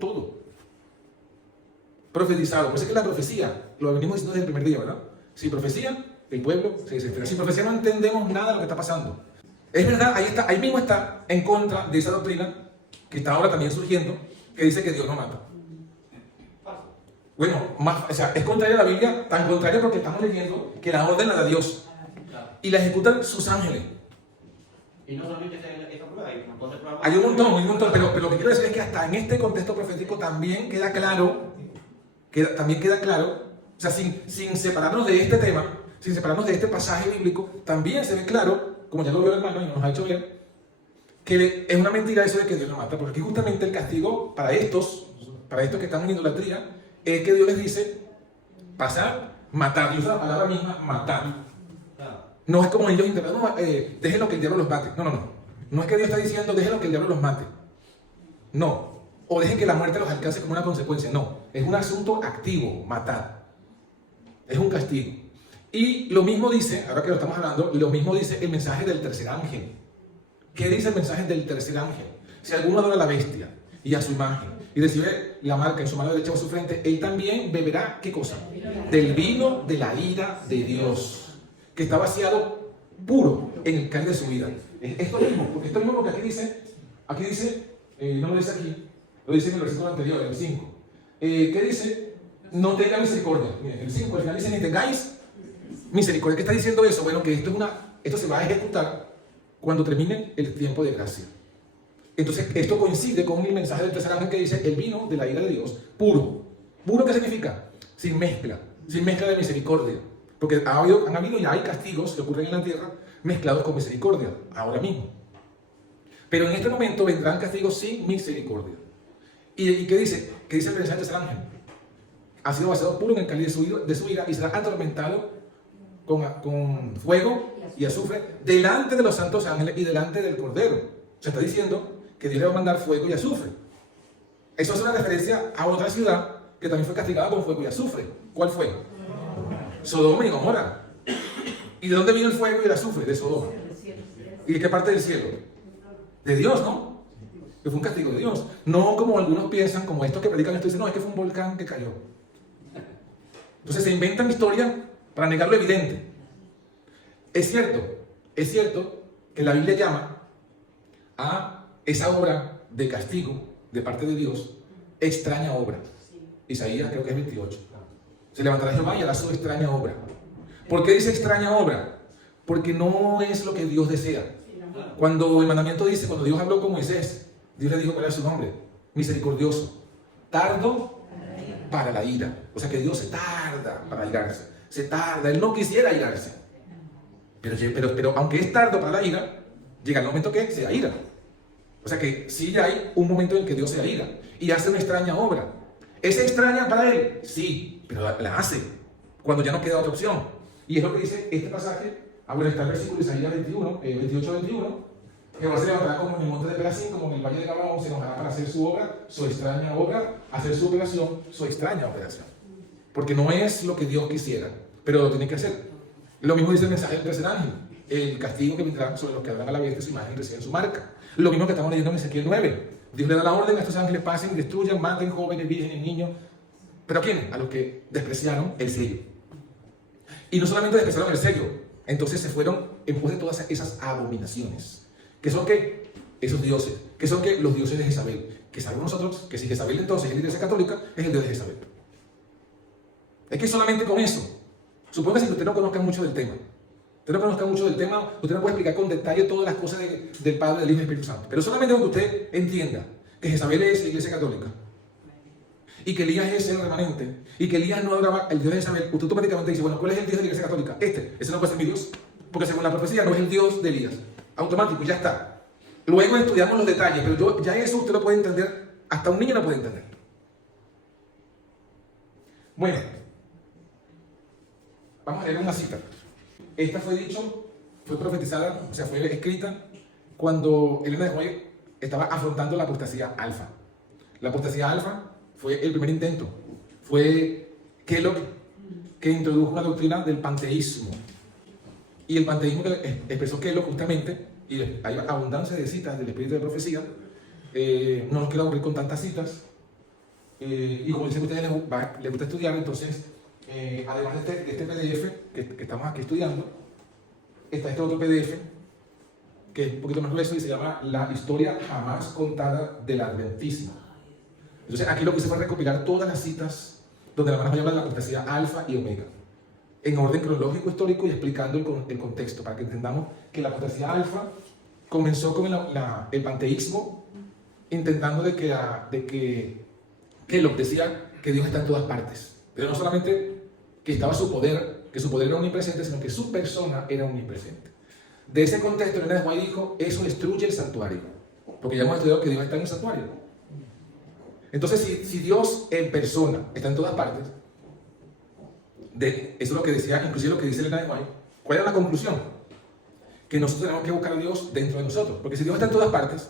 profetizado. Por eso es que la profecía, lo venimos diciendo desde el primer día, ¿verdad? Sin profecía, el pueblo se desespera. Sin profecía no entendemos nada de lo que está pasando. Es verdad, ahí mismo está en contra de esa doctrina que está ahora también surgiendo, que dice que Dios no mata. Bueno, o sea, es contraria a la Biblia, tan contraria porque estamos leyendo que la orden la da Dios y la ejecutan sus ángeles. Y no solamente esa prueba, hay un montón, pero lo que quiero decir es que hasta en este contexto profético también queda claro, o sea, sin separarnos de este tema, sin separarnos de este pasaje bíblico, también se ve claro, como ya lo vio el hermano y nos ha hecho ver, que es una mentira eso de que Dios no mata, porque aquí justamente el castigo para estos que están en idolatría, es que Dios les dice pasar, matar, y usa la palabra misma, matar. No es como ellos interpretan, déjenlo que el diablo los mate. No es que Dios está diciendo, déjenlo que el diablo los mate. No. O dejen que la muerte los alcance como una consecuencia. No. Es un asunto activo, matar. Es un castigo. Y lo mismo dice, ahora que lo estamos hablando, lo mismo dice el mensaje del tercer ángel. ¿Qué dice el mensaje del tercer ángel? Si alguno adora a la bestia y a su imagen y recibe la marca en su mano derecha o su frente, él también beberá, ¿qué cosa? Del vino de la ira de Dios, que está vaciado puro en el cáliz de su vida. Esto mismo, porque aquí dice, no lo dice aquí, lo dice en el versículo anterior, el 5. ¿Qué dice? No tenga misericordia. Miren, el 5 al final dice, ni tengáis misericordia. ¿Qué está diciendo eso? Bueno, que esto se va a ejecutar cuando termine el tiempo de gracia. Entonces, esto coincide con el mensaje del tercer ángel que dice, el vino de la ira de Dios, puro. ¿Puro qué significa? Sin mezcla de misericordia. Porque han habido y hay castigos que ocurren en la tierra mezclados con misericordia, ahora mismo. Pero en este momento vendrán castigos sin misericordia. ¿Y qué dice? ¿Qué dice el mensaje del tercer ángel? Ha sido vaciado puro en el cáliz de su ira y será atormentado con fuego y azufre delante de los santos ángeles y delante del Cordero. Se está diciendo que Dios le va a mandar fuego y azufre. Eso es una referencia a otra ciudad que también fue castigada con fuego y azufre. ¿Cuál fue? Sodoma y Gomorra. ¿Y de dónde vino el fuego y el azufre? De Sodoma. ¿Y de qué parte del cielo? De Dios, ¿no? Que fue un castigo de Dios. No como algunos piensan, como estos que predican esto, dicen, no, es que fue un volcán que cayó. Entonces se inventan historias para negar lo evidente. Es cierto que la Biblia llama a esa obra de castigo de parte de Dios extraña obra. Isaías creo que es 28. Se levantará Jehová y hará su extraña obra. ¿Por qué dice extraña obra? Porque no es lo que Dios desea. Cuando el mandamiento dice, cuando Dios habló con Moisés, Dios le dijo cuál era su nombre: misericordioso, tardo para la ira. O sea que Dios se tarda para irarse, se tarda. Él no quisiera irarse, pero aunque es tardo para la ira, llega el momento que se ira. O sea que sí hay un momento en que Dios se ira y hace una extraña obra. ¿Es extraña para él? Sí, pero la hace cuando ya no queda otra opción. Y es lo que dice este pasaje. Bueno, está el versículo de Isaías 21, 28-21. Jehová se levantará como en el monte de Perazín, como en el valle de Gabaón, se enojará para hacer su obra, su extraña obra, hacer su operación, su extraña operación. Porque no es lo que Dios quisiera, pero lo tiene que hacer. Lo mismo dice el mensaje del tercer ángel: el castigo que vendrá sobre los que adoran a la bestia, su imagen, reciben su marca. Lo mismo que estamos leyendo en Ezequiel 9. Dios le da la orden a estos ángeles: pasen, destruyan, maten jóvenes, vírgenes, niños. ¿Pero a quiénes? A los que despreciaron el sello. Y no solamente despreciaron el sello, entonces se fueron en pos de todas esas abominaciones. ¿Qué son qué? Esos dioses. ¿Qué son qué? Los dioses de Jezabel. Que sabemos nosotros que si Jezabel entonces es la iglesia católica, es el dios de Jezabel. Es que solamente con eso, supongo que si usted no conozca mucho del tema, usted no puede explicar con detalle todas las cosas del Padre, del Hijo y del Espíritu Santo. Pero solamente con que usted entienda que Jezabel es la iglesia católica y que Elías es el remanente y que Elías no adoraba al dios de Jezabel, usted automáticamente dice: bueno, ¿cuál es el dios de la iglesia católica? Ese no puede ser mi Dios, porque según la profecía no es el Dios de Elías. Automático, ya está. Luego estudiamos los detalles, pero ya eso usted lo puede entender, hasta un niño lo puede entender. Bueno, vamos a leer una cita. Esta fue profetizada, o sea, fue escrita cuando Elena de White estaba afrontando la apostasía alfa. La apostasía alfa fue el primer intento. Fue Kellogg que introdujo la doctrina del panteísmo. Y el panteísmo que expresó Kellogg justamente, y hay abundancia de citas del espíritu de profecía, no nos quiero aburrir con tantas citas, y como dicen ustedes, les gusta estudiar, entonces, además de este PDF que estamos aquí estudiando, está este otro PDF, que es un poquito más grueso y se llama La historia jamás contada del adventismo. Entonces aquí lo que hice fue recopilar todas las citas donde la hermana habla de la apostasía alfa y omega, en orden cronológico histórico y explicando el contexto, para que entendamos que la apostasía alfa comenzó con el panteísmo, intentando de que Kellogg decía que Dios está en todas partes, pero no solamente que estaba su poder, que su poder era omnipresente, sino que su persona era omnipresente. De ese contexto, Elena de White dijo: eso destruye el santuario, porque ya hemos estudiado que Dios está en el santuario. Entonces, si Dios en persona está en todas partes, eso es lo que decía, inclusive lo que dice Elena de White. ¿Cuál era la conclusión? Que nosotros tenemos que buscar a Dios dentro de nosotros, porque si Dios está en todas partes,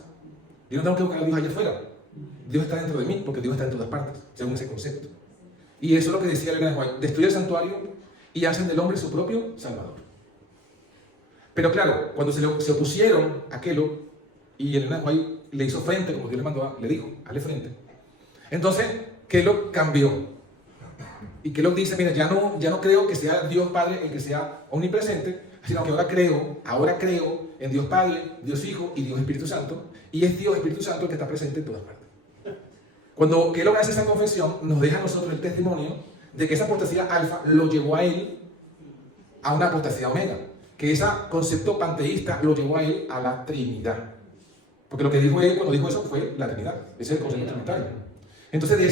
yo no tengo que buscar a Dios allá afuera. Dios está dentro de mí, porque Dios está en todas partes, según ese concepto. Y eso es lo que decía Elena de White: destruye el santuario y hacen del hombre su propio salvador. Pero claro, cuando se opusieron a Kellogg y Elena de White le hizo frente, como Dios le mandó, le dijo: hazle frente. Entonces Kellogg cambió. Y Kellogg dice: mira, ya no creo que sea Dios Padre el que sea omnipresente, sino que ahora creo en Dios Padre, Dios Hijo y Dios Espíritu Santo, y es Dios Espíritu Santo el que está presente en todas partes. Cuando Kellogg hace esa confesión, nos deja a nosotros el testimonio de que esa apostasía alfa lo llevó a él a una apostasía omega, que ese concepto panteísta lo llevó a él a la Trinidad. Porque lo que dijo él cuando dijo eso fue la Trinidad, ese es el concepto trinitario. Entonces de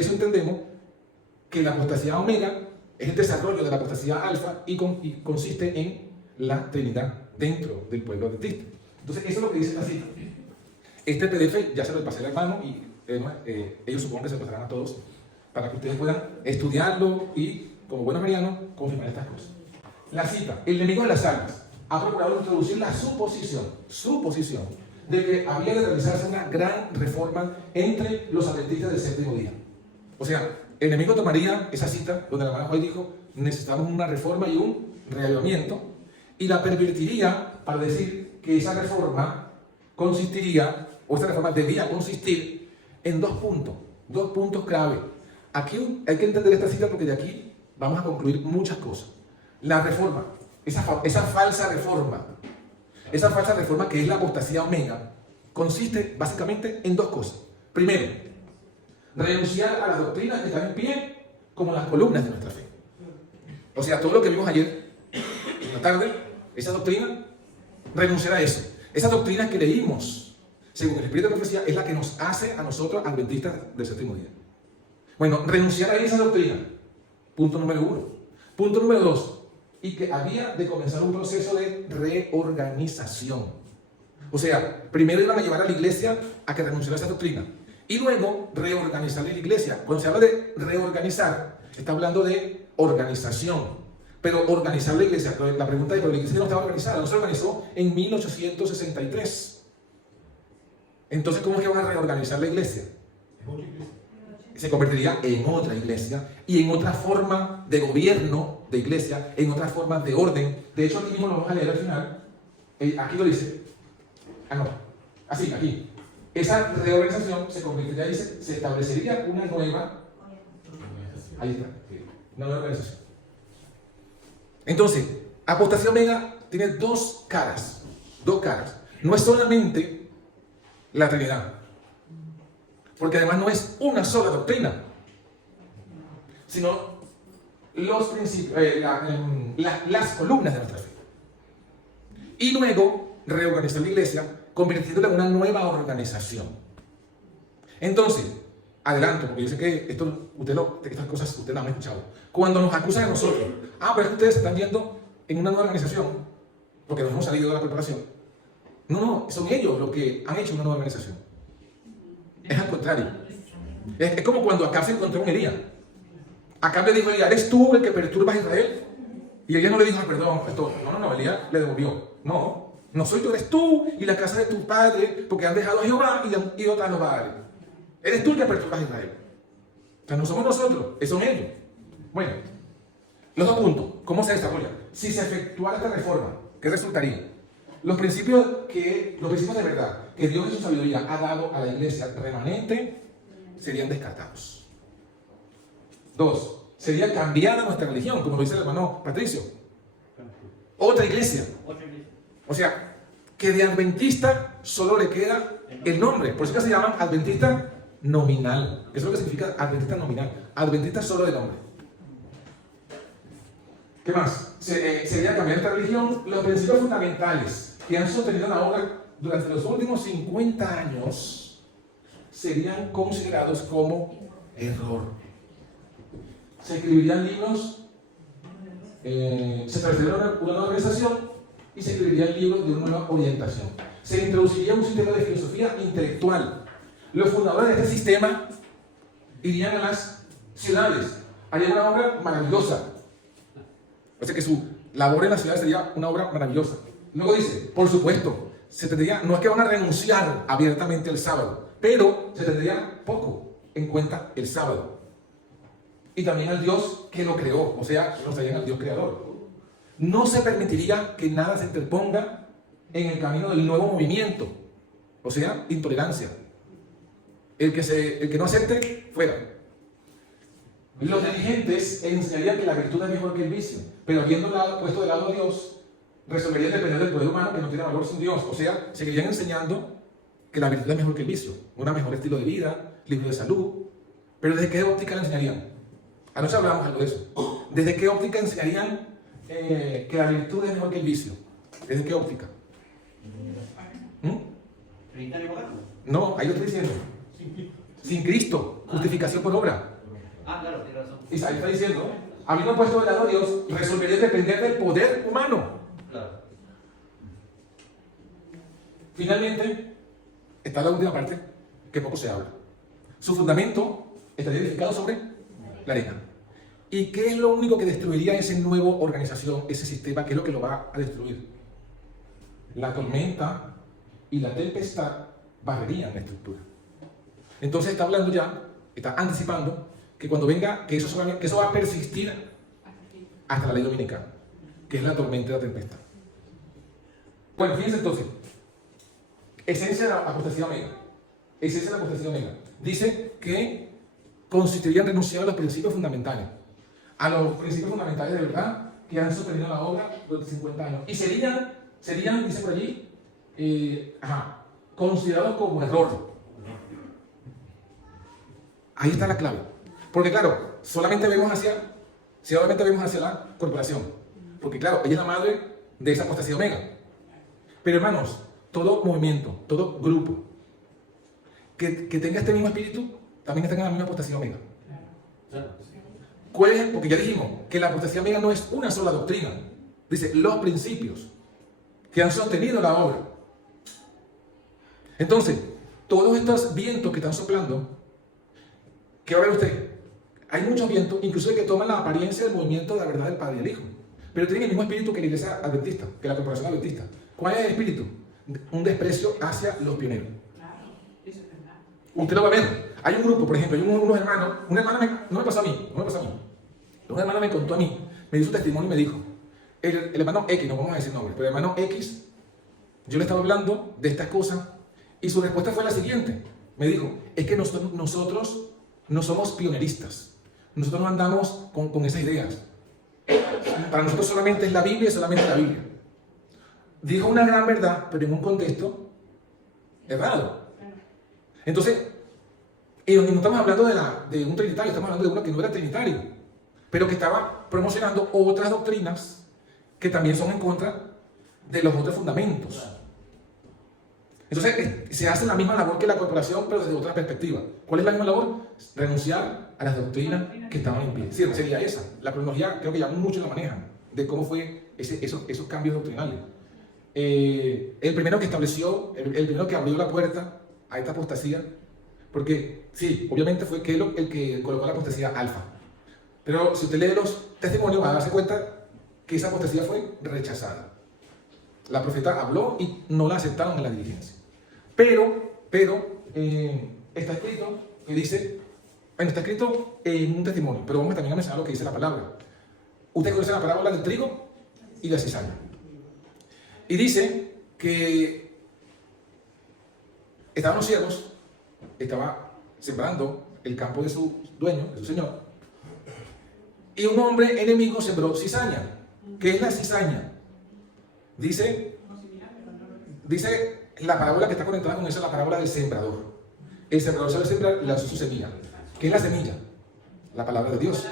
eso entendemos que la apostasía omega es el desarrollo de la apostasía alfa y consiste en la Trinidad dentro del pueblo adventista. Entonces eso es lo que dice la cita. Este PDF ya se lo pasé al hermano y ellos supongo que se lo pasarán a todos para que ustedes puedan estudiarlo y, como buenos marianos, confirmar estas cosas. La cita: el enemigo de las almas ha procurado introducir la suposición de que había de realizarse una gran reforma entre los adventistas del séptimo día. O sea, el enemigo tomaría esa cita donde la hermana White dijo: necesitamos una reforma y un reavivamiento, y la pervertiría para decir que esa reforma debía consistir en dos puntos clave. Aquí hay que entender esta cita porque de aquí vamos a concluir muchas cosas. La reforma, esa falsa reforma que es la apostasía omega, consiste básicamente en dos cosas. Primero, renunciar a las doctrinas que están en pie como las columnas de nuestra fe. O sea, todo lo que vimos ayer en la tarde, esa doctrina, renunciar a eso. Esa doctrina que leímos, según el Espíritu de Profecía, es la que nos hace a nosotros adventistas del séptimo día. Bueno, renunciar a esa doctrina. Punto número 1. Punto número 2. Y que había de comenzar un proceso de reorganización. O sea, primero iban a llevar a la iglesia a que renunciara a esa doctrina. Y luego reorganizar la iglesia. Cuando se habla de reorganizar, está hablando de organización. Pero organizar la iglesia, la pregunta es, ¿pero la iglesia no estaba organizada? No se organizó en 1863. Entonces, ¿cómo es que van a reorganizar la iglesia? Se convertiría en otra iglesia y en otra forma de gobierno de iglesia, en otra forma de orden. De hecho, aquí mismo lo vamos a leer al final. Aquí lo dice. No. Así, aquí. Esa reorganización se convertiría, dice, se establecería una nueva. Ahí está. Una nueva organización. Entonces, apostasía omega tiene dos caras. Dos caras. No es solamente la Trinidad. Porque además no es una sola doctrina, sino los principios, las columnas de nuestra fe. Y luego reorganizar la iglesia, convirtiéndola en una nueva organización. Entonces, adelanto, porque yo sé que estas cosas ustedes las han escuchado. Cuando nos acusan a nosotros, pero es que ustedes se están yendo en una nueva organización, porque nos hemos salido de la preparación. No, son ellos los que han hecho una nueva organización. Es al contrario. Es como cuando Acab se encontró con Elías. Acab le dijo a Elías, ¿eres tú el que perturbas a Israel? Y Elías no le dijo, perdón, pastor. No, Elías le devolvió. No soy tú, eres tú y la casa de tu padre, porque han dejado a Jehová y han ido tras los Baales. Eres tú el que perturbas a Israel. O sea, no somos nosotros, son ellos. Bueno, los dos puntos. ¿Cómo se desarrolla? Si se efectuara esta reforma, ¿qué resultaría? Los principios de verdad que Dios en su sabiduría ha dado a la iglesia remanente serían descartados. 2. Sería cambiada nuestra religión, como lo dice el hermano Patricio. Otra iglesia. O sea, que de adventista solo le queda el nombre. Por eso que se llaman adventista nominal. Eso es lo que significa adventista nominal. Adventista solo de nombre. ¿Qué más? Sería cambiar esta religión. Los principios fundamentales que han sostenido la obra durante los últimos 50 años serían considerados como error. Se escribirían libros, se establecería una nueva organización y se escribirían libros de una nueva orientación. Se introduciría un sistema de filosofía intelectual. Los fundadores de este sistema irían a las ciudades, harían una obra maravillosa. O sea que su labor en la ciudad sería una obra maravillosa. Luego dice, por supuesto, no es que van a renunciar abiertamente al sábado, pero se tendría poco en cuenta el sábado. Y también al Dios que lo creó, o sea, nos traían al Dios creador. No se permitiría que nada se interponga en el camino del nuevo movimiento, o sea, intolerancia. El que no acepte, fuera. Los dirigentes enseñarían que la virtud es mejor que el vicio, pero habiendo puesto de lado a Dios, resolverían depender del poder humano que no tiene valor sin Dios. O sea, seguirían enseñando que la virtud es mejor que el vicio, un mejor estilo de vida, libre de salud. Pero ¿desde qué óptica le enseñarían? Anoche hablamos algo de eso. ¿Desde qué óptica enseñarían que la virtud es mejor que el vicio? ¿Desde qué óptica? No, ahí lo estoy diciendo. Sin Cristo, justificación por obra. Claro, tiene razón. Y ahí está diciendo, habiendo puesto de lado a Dios, resolvería depender del poder humano. Claro. Finalmente, está la última parte, que poco se habla. Su fundamento estaría edificado sobre la arena. ¿Y qué es lo único que destruiría esa nueva organización, ese sistema? ¿Qué es lo que lo va a destruir? La tormenta y la tempestad barrerían la estructura. Entonces está hablando ya, está anticipando que cuando venga, que eso va a persistir hasta la ley dominical, que es la tormenta y la tempestad. Bueno, fíjense entonces, esencia de la apostasía omega. Esencia de la apostasía omega. Dice que consistiría en renunciar a los principios fundamentales. A los principios fundamentales de verdad que han sostenido la obra durante 50 años. Y serían dice por allí, considerados como error. Ahí está la clave. Porque claro, solamente vemos hacia la corporación. Porque claro, ella es la madre de esa apostasía omega. Pero hermanos, todo movimiento, todo grupo que tenga este mismo espíritu, también está en la misma apostasía omega. ¿Cuál es? Porque ya dijimos que la apostasía omega no es una sola doctrina. Dice, los principios que han sostenido la obra. Entonces, todos estos vientos que están soplando, ¿qué va a ver usted? Hay muchos vientos, incluso que toman la apariencia del movimiento de la verdad del Padre y del Hijo. Pero tienen el mismo espíritu que la iglesia adventista, que la corporación adventista. ¿Cuál es el espíritu? Un desprecio hacia los pioneros. Usted lo va a ver. Hay un grupo, por ejemplo, hay unos hermanos, una hermana no me pasó a mí. Una hermana me contó a mí, me dio su testimonio y me dijo, el hermano X, no vamos a decir nombre, pero el hermano X, yo le estaba hablando de estas cosas y su respuesta fue la siguiente. Me dijo, es que nosotros no somos pioneristas. Nosotros no andamos con esas ideas. Para nosotros solamente es la Biblia y solamente la Biblia. Dijo una gran verdad, pero en un contexto errado. Entonces, no estamos hablando de un trinitario, estamos hablando de uno que no era trinitario, pero que estaba promocionando otras doctrinas que también son en contra de los otros fundamentos. Entonces, se hace la misma labor que la corporación, pero desde otra perspectiva. ¿Cuál es la misma labor? Renunciar a las doctrinas que estaban en pie. Sí, sería esa. La cronología creo que ya muchos la manejan, de cómo fue esos cambios doctrinales. El primero que estableció, el primero que abrió la puerta a esta apostasía, porque sí, obviamente fue Kellogg el que colocó la apostasía alfa. Pero si usted lee los testimonios, va a darse cuenta que esa apostasía fue rechazada. La profeta habló y no la aceptaron en la diligencia. Pero está escrito que dice, bueno, está escrito en un testimonio, pero vamos también a mencionar lo que dice la palabra. Usted conoce la parábola del trigo y la cizaña. Y dice que estaban los siervos, estaba sembrando el campo de su dueño, de su señor, y un hombre enemigo sembró cizaña. ¿Qué es la cizaña? Dice la parábola que está conectada con eso, la parábola del sembrador. El sembrador sabe sembrar y lanzó su semilla. ¿Qué es la semilla? La palabra de Dios.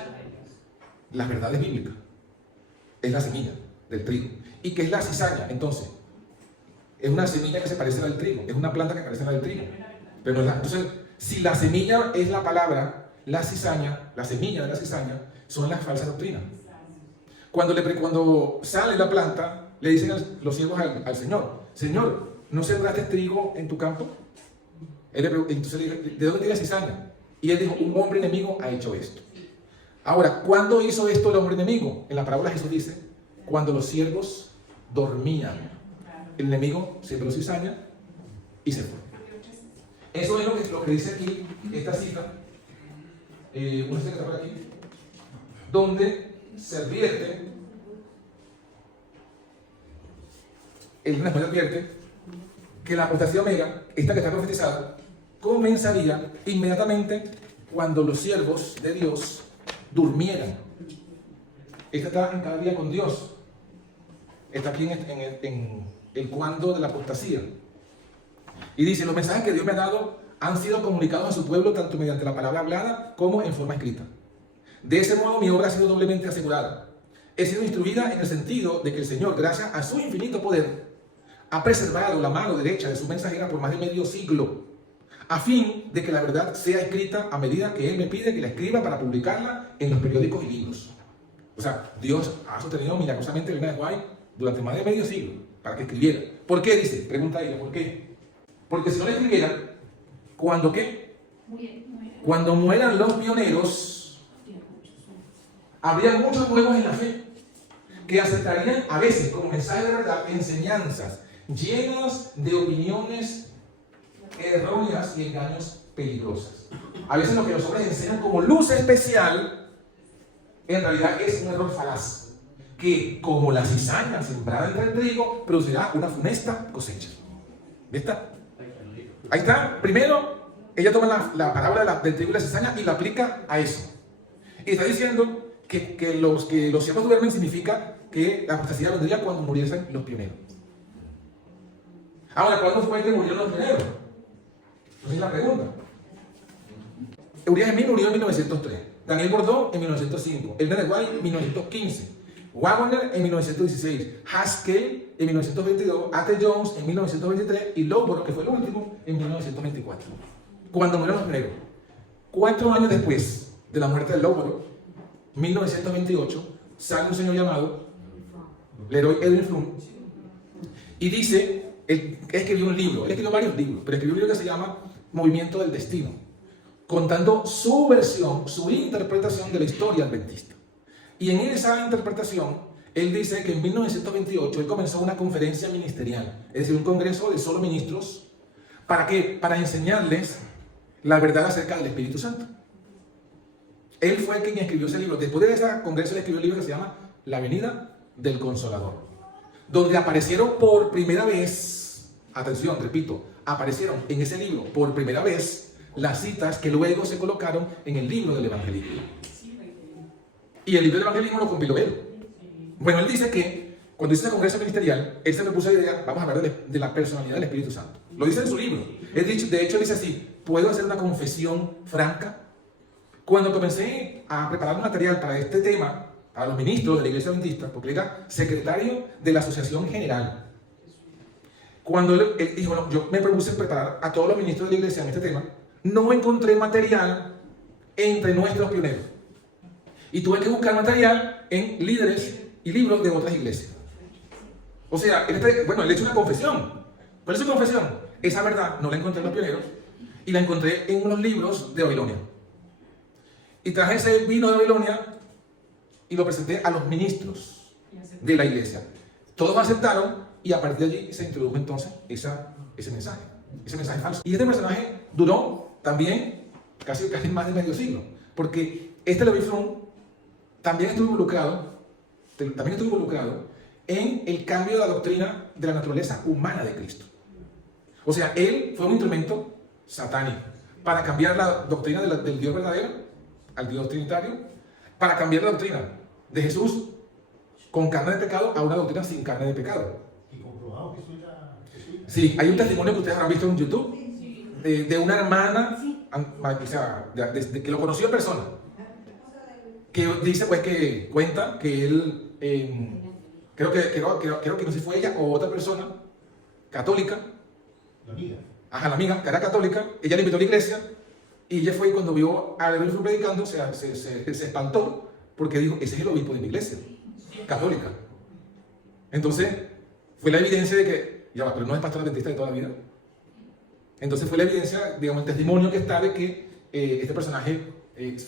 Las verdades bíblicas. Es la semilla del trigo. ¿Y qué es la cizaña? Entonces, es una semilla que se parece a la del trigo. Es una planta que parece a la del trigo. Pero no es la. Entonces, si la semilla es la palabra, la cizaña, la semilla de la cizaña, son las falsas doctrinas. Cuando sale la planta, le dicen los siervos al Señor, Señor, ¿no sembraste trigo en tu campo? Entonces le dijo, ¿de dónde tiene cizaña? Y él dijo, un hombre enemigo ha hecho esto. Ahora, ¿cuándo hizo esto el hombre enemigo? En la parábola Jesús dice, cuando los siervos dormían. El enemigo sembró cizaña y se fue. Eso es lo que dice aquí, esta cita, una cita que está por aquí, donde se advierte, que la apostasía omega, esta que está profetizada, comenzaría inmediatamente cuando los siervos de Dios durmieran. Esta está en cada día con Dios. Está aquí en el cuándo de la apostasía. Y dice, los mensajes que Dios me ha dado han sido comunicados a su pueblo tanto mediante la palabra hablada como en forma escrita. De ese modo mi obra ha sido doblemente asegurada. He sido instruida en el sentido de que el Señor, gracias a su infinito poder, ha preservado la mano derecha de su mensajera por más de medio siglo, a fin de que la verdad sea escrita a medida que Él me pide que la escriba para publicarla en los periódicos y libros. O sea, Dios ha sostenido milagrosamente a Elena de White durante más de medio siglo para que escribiera. ¿Por qué? Dice, pregunta ella, ¿por qué? Porque si no la escribiera, ¿cuándo qué? Cuando mueran los pioneros, habría muchos nuevos en la fe que aceptarían a veces como mensaje de verdad enseñanzas llenas de opiniones erróneas y engaños peligrosos. A veces lo que los hombres enseñan como luz especial, en realidad es un error falaz, que como la cizaña sembrada entre el trigo, producirá una funesta cosecha. ¿Viste? Ahí está. Primero, ella toma la parábola del trigo y la cizaña y la aplica a eso. Y está diciendo que los siervos duermen significa que la apostasía vendría cuando muriesen los pioneros. Ahora, ¿cuándo fue que murieron los pioneros? Esa es la pregunta. Uriah Smith murió en 1903. Daniel Bordeaux en 1905. Elena de White en 1915. Wagner en 1916. Haskell en 1922. A.T. Jones en 1923. Y Loughborough, que fue el último, en 1924. Cuando murieron los negros. 4 años después de la muerte de Loughborough, 1928, sale un señor llamado Leroy Edwin Fromm y dice, él escribió un libro, él escribió varios libros, pero escribió un libro que se llama Movimiento del Destino, contando su versión, su interpretación de la historia adventista. Y en esa interpretación, él dice que en 1928 él comenzó una conferencia ministerial, es decir, un congreso de solo ministros. ¿Para qué? Para enseñarles la verdad acerca del Espíritu Santo. Él fue quien escribió ese libro. Después de ese congreso, él escribió un libro que se llama La venida del Consolador, donde aparecieron por primera vez, atención, repito, aparecieron en ese libro por primera vez las citas que luego se colocaron en el libro del evangelismo. Y el libro del evangelismo lo compiló él. Bueno, él dice que cuando hizo ese congreso ministerial, él se me puso la idea, vamos a hablar de la personalidad del Espíritu Santo. Lo dice en su libro. De hecho, dice así, ¿puedo hacer una confesión franca? Cuando comencé a preparar un material para este tema, para los ministros de la Iglesia Adventista, porque él era secretario de la Asociación General, cuando él dijo, bueno, yo me propuse preparar a todos los ministros de la Iglesia en este tema, no encontré material entre nuestros pioneros. Y tuve que buscar material en líderes y libros de otras iglesias. O sea, él hecho una confesión. ¿Cuál es su confesión? Esa verdad no la encontré en los pioneros y la encontré en unos libros de Babilonia. Y traje ese vino de Babilonia y lo presenté a los ministros de la iglesia. Todos aceptaron y a partir de allí se introdujo entonces ese mensaje falso. Y este personaje duró también casi más de medio siglo, porque este Levi Fromm también estuvo involucrado en el cambio de la doctrina de la naturaleza humana de Cristo. O sea, él fue un instrumento satánico para cambiar la doctrina del Dios verdadero al Dios trinitario, para cambiar la doctrina de Jesús con carne de pecado a una doctrina sin carne de pecado. Y comprobado que eso era... Sí, hay un testimonio que ustedes habrán visto en YouTube de una hermana, o sea, que lo conoció en persona, que dice pues que cuenta que él, creo que no sé si fue ella o otra persona católica, La amiga. la amiga que era católica, ella le invitó a la iglesia. Y ella fue y cuando vio a Levi Fromm predicando, se espantó porque dijo, ese es el obispo de mi iglesia, católica. Entonces, fue la evidencia de que, ya va, pero no es pastor adventista de toda la vida. Entonces fue la evidencia, digamos, el testimonio que está de que este personaje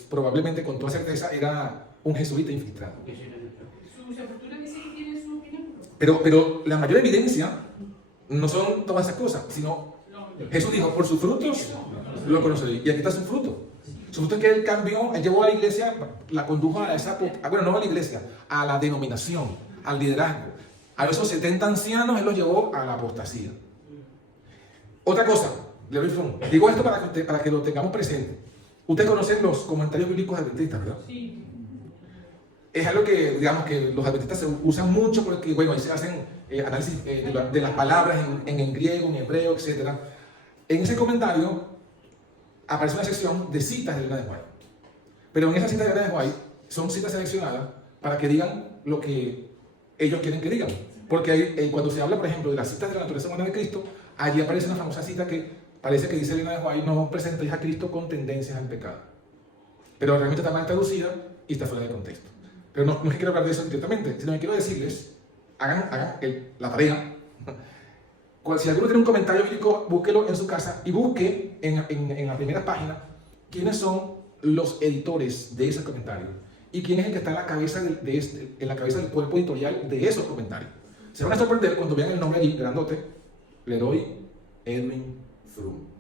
probablemente con toda certeza era un jesuita infiltrado. Su sepultura dice que tiene su opinión. Pero la mayor evidencia no son todas esas cosas, sino Jesús dijo, por sus frutos lo conoceréis. Y aquí está su fruto. Su fruto es que él cambió, él llevó a la iglesia, la condujo a esa, bueno, no a la iglesia, a la denominación, al liderazgo. A esos 70 ancianos él los llevó a la apostasía. Otra cosa, Levi Fromm, digo esto para que lo tengamos presente. Ustedes conocen los comentarios bíblicos adventistas, ¿verdad? Sí. Es algo que, digamos, que los adventistas se usan mucho porque, bueno, ahí se hacen análisis de las palabras en griego, en hebreo, etc. En ese comentario aparece una sección de citas de Elena de White. Pero en esas citas de Elena de White son citas seleccionadas para que digan lo que ellos quieren que digan. Porque ahí, cuando se habla, por ejemplo, de las citas de la naturaleza humana de Cristo, allí aparece una famosa cita que parece que dice Elena de White, no presentéis a Cristo con tendencias al pecado. Pero realmente está mal traducida y está fuera de contexto. Pero no es que quiero hablar de eso directamente, sino que quiero decirles, hagan la tarea. Si alguno tiene un comentario bíblico, búsquelo en su casa y busque en la primera página quiénes son los editores de ese comentario y quién es el que está en la cabeza, en la cabeza del cuerpo editorial de esos comentarios. Se van a sorprender cuando vean el nombre allí, grandote, Leroy Edwin Fromm.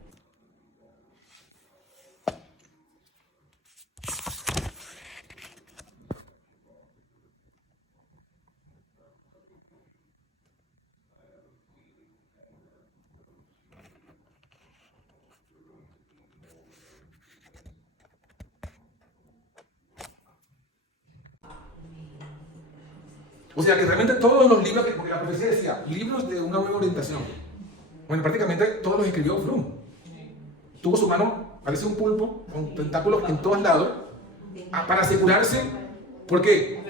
O sea que realmente todos los libros, porque la profecía decía, libros de una nueva orientación. Bueno, prácticamente todos los escribió Fromm. Tuvo su mano parece un pulpo con tentáculos en todos lados, para asegurarse, porque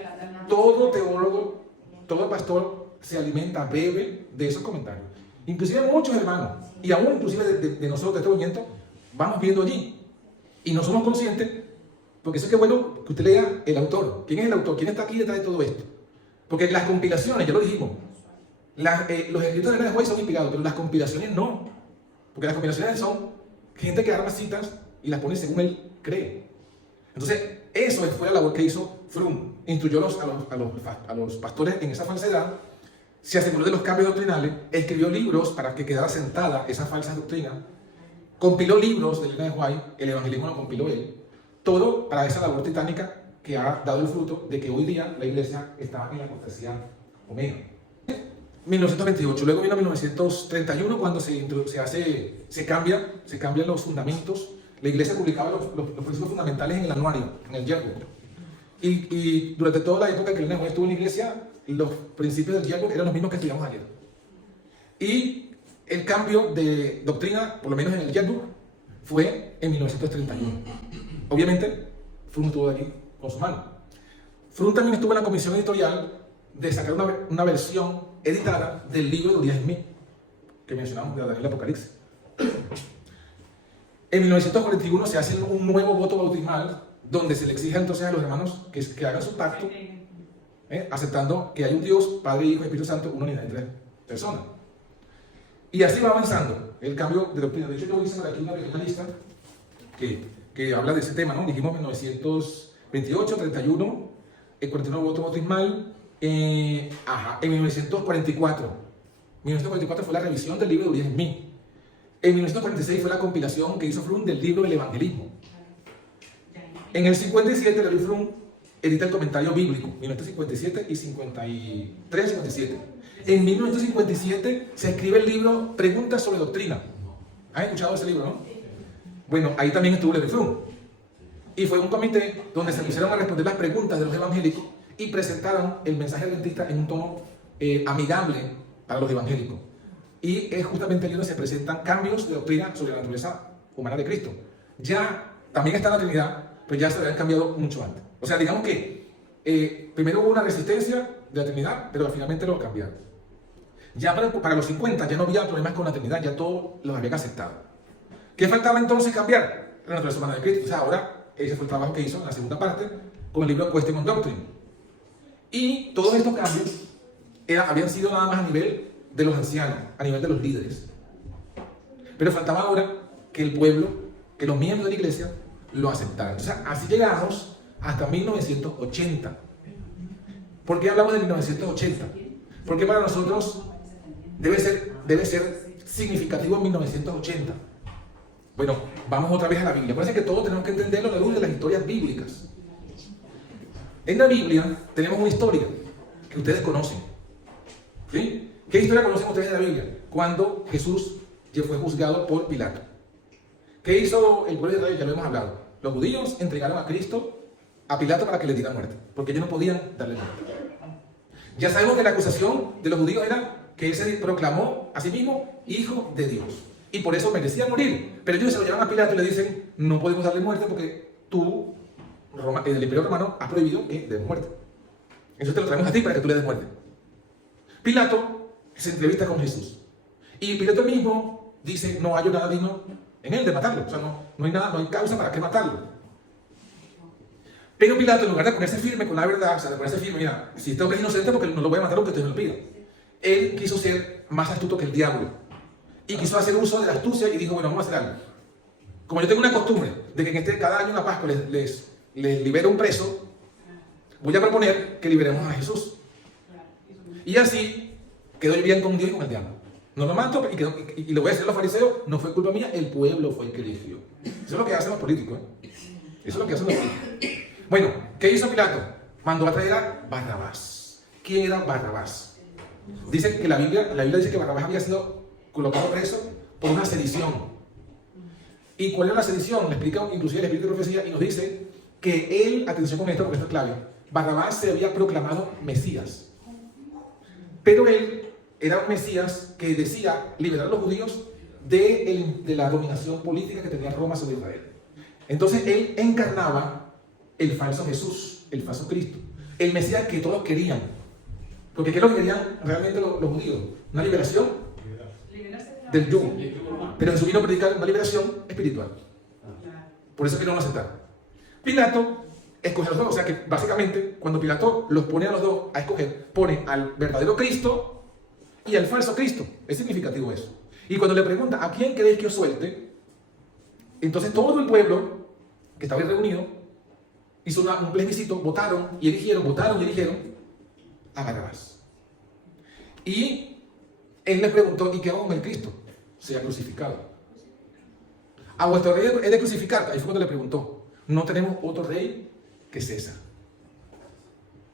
todo teólogo, todo pastor se alimenta, bebe de esos comentarios. Inclusive muchos hermanos, y aún inclusive de nosotros, de este movimiento, vamos viendo allí, y no somos conscientes, porque eso es que bueno que usted lea el autor. ¿Quién es el autor? ¿Quién está aquí detrás de todo esto? Porque las compilaciones, ya lo dijimos, los escritos de Elena de White son inspirados, pero las compilaciones no. Porque las compilaciones son gente que arma citas y las pone según él cree. Entonces, eso fue la labor que hizo Fromm. Instruyó a los pastores en esa falsedad, se aseguró de los cambios doctrinales, escribió libros para que quedara sentada esa falsa doctrina, compiló libros de Elena de White, el evangelismo lo compiló él, todo para esa labor titánica que ha dado el fruto de que hoy día la iglesia está en la apostasía omega. 1928, luego vino 1931 cuando se cambian los fundamentos. La iglesia publicaba los principios fundamentales en el anuario, en el yearbook. Y durante toda la época que Elena de White estuvo en la iglesia, los principios del yearbook eran los mismos que estudiamos ayer. Y el cambio de doctrina, por lo menos en el yearbook, fue en 1931. Obviamente, Fromm estuvo allí con su mano. Fromm también estuvo en la comisión editorial de sacar una versión editada del libro de Uriah Smith, que mencionamos de Daniel Apocalipsis. En 1941 se hace un nuevo voto bautismal, donde se le exige entonces a los hermanos que hagan su pacto, aceptando que hay un Dios, Padre, Hijo y Espíritu Santo, una unidad de 3 personas. Y así va avanzando el cambio de doctrina. De hecho, yo hice por aquí una pequeña lista que habla de ese tema, ¿no? Dijimos 1928, 31, el 49 voto bautismal. En 1944 fue la revisión del libro de Uriah Smith. En 1946 fue la compilación que hizo Fromm del libro del evangelismo. En el 57 David Fromm edita el comentario bíblico, 1957 y 53, 57. En 1957 se escribe el libro Preguntas sobre Doctrina. ¿Han escuchado ese libro, no? Bueno, ahí también estuvo David Fromm. Y fue un comité donde se pusieron a responder las preguntas de los evangélicos y presentaron el mensaje adventista en un tono amigable para los evangélicos. Y es justamente allí donde se presentan cambios de doctrina sobre la naturaleza humana de Cristo. Ya también está la Trinidad, pero ya se habían cambiado mucho antes. O sea, digamos que primero hubo una resistencia de la Trinidad, pero finalmente lo cambiaron. Ya para los 50 ya no había problemas con la Trinidad, ya todos los habían aceptado. ¿Qué faltaba entonces cambiar? La naturaleza humana de Cristo. O sea, ahora ese fue el trabajo que hizo en la segunda parte con el libro Question on Doctrine. Y todos estos cambios habían sido nada más a nivel de los ancianos, a nivel de los líderes. Pero faltaba ahora que el pueblo, que los miembros de la iglesia lo aceptaran. O sea, así llegamos hasta 1980. ¿Por qué hablamos de 1980? Porque para nosotros debe ser significativo en 1980. Bueno, vamos otra vez a la Biblia. Parece que todos tenemos que entenderlo a la luz de las historias bíblicas. En la Biblia tenemos una historia que ustedes conocen. ¿Sí? ¿Qué historia conocen ustedes de la Biblia? Cuando Jesús fue juzgado por Pilato. ¿Qué hizo el pueblo de Israel? Ya lo hemos hablado. Los judíos entregaron a Cristo a Pilato para que le diera muerte, porque ellos no podían darle muerte. Ya sabemos que la acusación de los judíos era que él se proclamó a sí mismo hijo de Dios. Y por eso merecía morir. Pero ellos se lo llevan a Pilato y le dicen, no podemos darle muerte porque tú, el imperio romano, has prohibido que den muerte. Entonces te lo traemos a ti para que tú le des muerte. Pilato se entrevista con Jesús. Y Pilato mismo dice, no hay nada digno en él de matarlo. O sea, no hay causa para que matarlo. Pero Pilato, en lugar de ponerse firme con la verdad, o sea, de ponerse firme, mira, si este hombre es inocente porque no lo voy a matar aunque ustedes me lo pidan. Él quiso ser más astuto que el diablo. Y quiso hacer uso de la astucia y dijo, bueno, vamos a hacer algo. Como yo tengo una costumbre de que cada año en la Pascua les libero un preso, voy a proponer que liberemos a Jesús. Y así quedó yo bien con Dios y con el diablo. No lo mato y le voy a decir a los fariseos, no fue culpa mía, el pueblo fue el que eligió. Eso es lo que hacen los políticos. Eso es lo que hacen los políticos. Bueno, ¿qué hizo Pilato? Mandó a traer a Barrabás. ¿Quién era Barrabás? Dice que la Biblia dice que Barrabás había sido colocado preso por una sedición. ¿Y cuál era la sedición? Le explica inclusive el Espíritu de Profecía y nos dice que él, atención con esto porque esto es clave, Barrabás se había proclamado Mesías. Pero él era un Mesías que decía liberar a los judíos de la dominación política que tenía Roma sobre Israel. Entonces él encarnaba el falso Jesús, el falso Cristo, el Mesías que todos querían. Porque ¿qué es lo que querían realmente los judíos? Una liberación del yugo. Pero Jesús vino a predicar una liberación espiritual. Por eso que no lo aceptaron. Pilato escoge a los dos. O sea que básicamente cuando Pilato los pone a los dos a escoger, pone al verdadero Cristo y al falso Cristo. Es significativo eso. Y cuando le pregunta ¿a quién queréis que os suelte? Entonces todo el pueblo que estaba ahí reunido hizo un plebiscito, votaron y eligieron a Barrabás. Y él les preguntó, ¿y qué hago con el Cristo? Sea crucificado. ¿A vuestro rey es de crucificar? Ahí fue cuando le preguntó. No tenemos otro rey que César.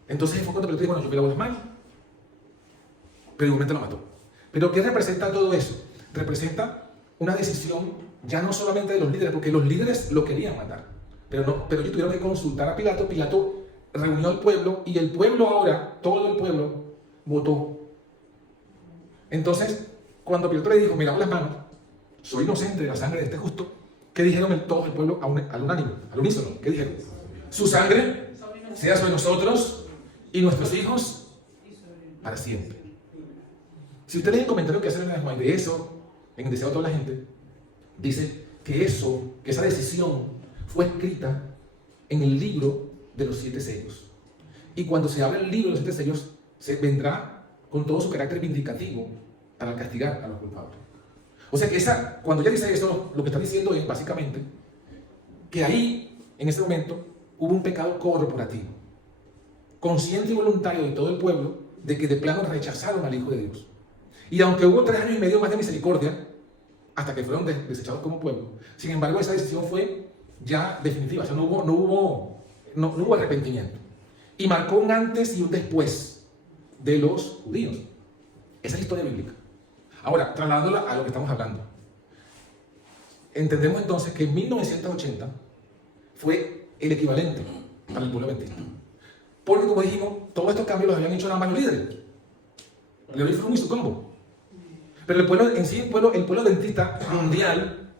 Entonces ahí fue cuando Pilato dijo, bueno, yo me lavo las manos. Pero igualmente lo mató. ¿Pero qué representa todo eso? Representa una decisión ya no solamente de los líderes, porque los líderes lo querían matar. Pero ellos tuvieron que consultar a Pilato. Pilato reunió al pueblo y el pueblo ahora, todo el pueblo, votó. Entonces, cuando Pilato le dijo, me lavo las manos, soy inocente de la sangre de este justo, ¿qué dijeron todo el pueblo al unánimo, al unísono? ¿Qué dijeron? Su sangre sea sobre nosotros y nuestros hijos para siempre. Si usted lee el comentario que hacen en el de eso, en el Deseado de toda la gente, dice que esa decisión fue escrita en el libro de los 7 sellos. Y cuando se abre el libro de los 7 sellos, se vendrá con todo su carácter vindicativo para castigar a los culpables. O sea que cuando ella dice eso, lo que está diciendo es básicamente que ahí, en ese momento, hubo un pecado corporativo, consciente y voluntario de todo el pueblo, de que de plano rechazaron al Hijo de Dios. Y aunque hubo 3 años y medio más de misericordia, hasta que fueron desechados como pueblo, sin embargo esa decisión fue ya definitiva, o sea, no hubo arrepentimiento. Y marcó un antes y un después de los judíos. Esa es la historia bíblica. Ahora, trasladándola a lo que estamos hablando. Entendemos entonces que en 1980 fue el equivalente para el pueblo adventista. Porque, como dijimos, todos estos cambios los habían hecho nada más los líderes. Levi Frum y su combo. Pero el pueblo en sí, el pueblo adventista mundial,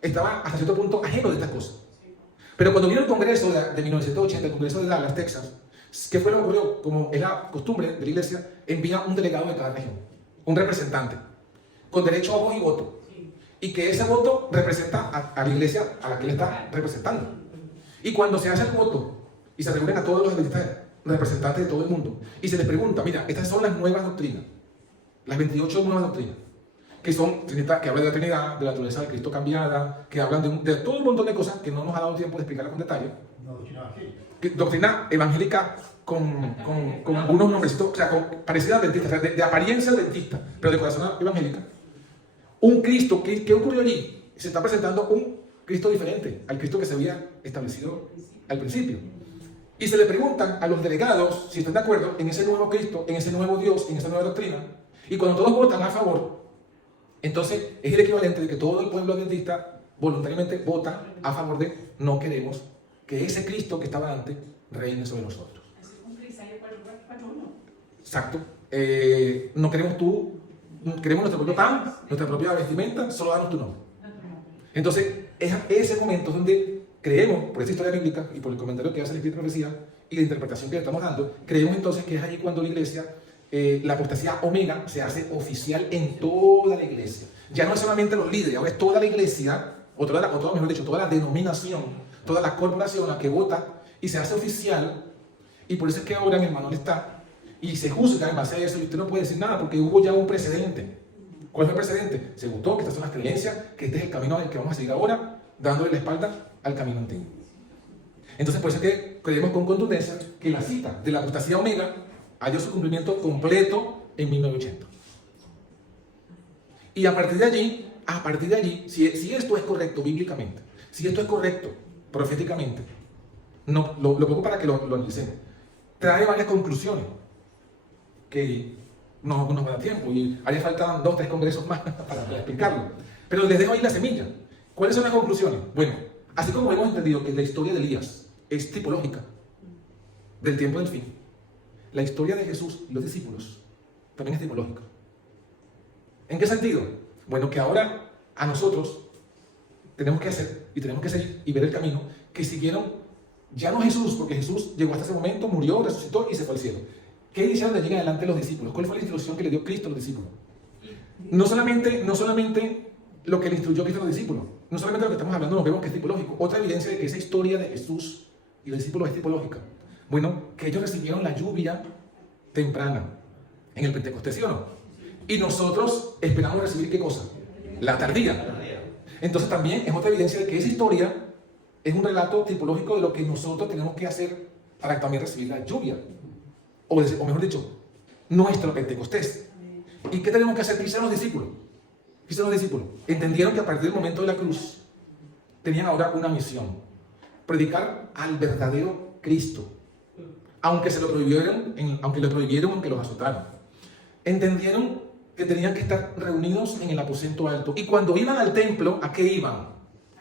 estaba hasta cierto punto ajeno de estas cosas. Pero cuando vino el Congreso de 1980, el Congreso de Dallas, Texas, ¿qué fue lo que ocurrió? Como es la costumbre de la iglesia, envía un delegado de cada región, un representante, con derecho a voz y voto. Y que ese voto representa a la iglesia a la que él está representando. Y cuando se hace el voto y se reúnen a todos los representantes de todo el mundo y se les pregunta, mira, estas son las nuevas doctrinas, las 28 nuevas doctrinas, que hablan de la Trinidad, de la naturaleza de Cristo cambiada, que hablan de todo un montón de cosas que no nos ha dado tiempo de explicarlas con detalle. No, doctrina evangélica. Doctrina evangélica con algunos nombrecitos, o sea, parecida a adventista, o sea, de apariencia adventista, pero de corazón evangélica. Un Cristo, ¿qué ocurrió allí? Se está presentando un Cristo diferente al Cristo que se había establecido al principio. Y se le preguntan a los delegados si están de acuerdo en ese nuevo Cristo, en ese nuevo Dios, en esa nueva doctrina. Y cuando todos votan a favor, entonces es el equivalente de que todo el pueblo adventista voluntariamente vota a favor de no queremos que ese Cristo que estaba antes reine sobre nosotros. Así cumple Isaías 4:1. Exacto. No queremos queremos nuestro propio pan, nuestra propia vestimenta, solo danos tu nombre. Entonces, es ese momento donde creemos, por esta historia bíblica y por el comentario que hace el Espíritu de Profecía y la interpretación que le estamos dando, creemos entonces que es allí cuando la iglesia, la apostasía omega, se hace oficial en toda la iglesia. Ya no es solamente los líderes, ahora es toda la iglesia, mejor dicho, toda la denominación, toda la corporación la que vota y se hace oficial. Y por eso es que ahora mi hermano está y se juzga en base a eso y usted no puede decir nada porque hubo ya un precedente. ¿Cuál fue el precedente? Se votó que estas son las creencias, que este es el camino al que vamos a seguir ahora, dándole la espalda al camino antiguo. Entonces por eso es que creemos con contundencia que la cita de la apostasía omega halló su cumplimiento completo en 1980. Y a partir de allí, si esto es correcto bíblicamente, si esto es correcto proféticamente, lo pongo para que lo analicemos, trae varias conclusiones que no va a dar tiempo y haría falta 2 o 3 congresos más para explicarlo. Pero les dejo ahí la semilla. ¿Cuáles son las conclusiones? Bueno, así como hemos entendido que la historia de Elías es tipológica del tiempo del fin, la historia de Jesús y los discípulos también es tipológica. ¿En qué sentido? Bueno, que ahora a nosotros tenemos que hacer y tenemos que seguir y ver el camino que siguieron ya no Jesús, porque Jesús llegó hasta ese momento, murió, resucitó y se fue al cielo. ¿Qué hicieron de allí en adelante los discípulos? ¿Cuál fue la instrucción que le dio Cristo a los discípulos? No solamente lo que le instruyó Cristo a los discípulos, no solamente lo que estamos hablando nos vemos que es tipológico. Otra evidencia de que esa historia de Jesús y los discípulos es tipológica. Bueno, que ellos recibieron la lluvia temprana en el Pentecostés, ¿sí o no? Y nosotros esperamos recibir ¿qué cosa? La tardía. Entonces también es otra evidencia de que esa historia es un relato tipológico de lo que nosotros tenemos que hacer para también recibir la lluvia. O mejor dicho, nuestro Pentecostés. ¿Y qué tenemos que hacer? ¿Qué hicieron los discípulos? ¿Qué hicieron los discípulos? Entendieron que a partir del momento de la cruz tenían ahora una misión: predicar al verdadero Cristo, aunque se lo prohibieron, aunque los azotaron. Entendieron que tenían que estar reunidos en el aposento alto. Y cuando iban al templo, ¿a qué iban?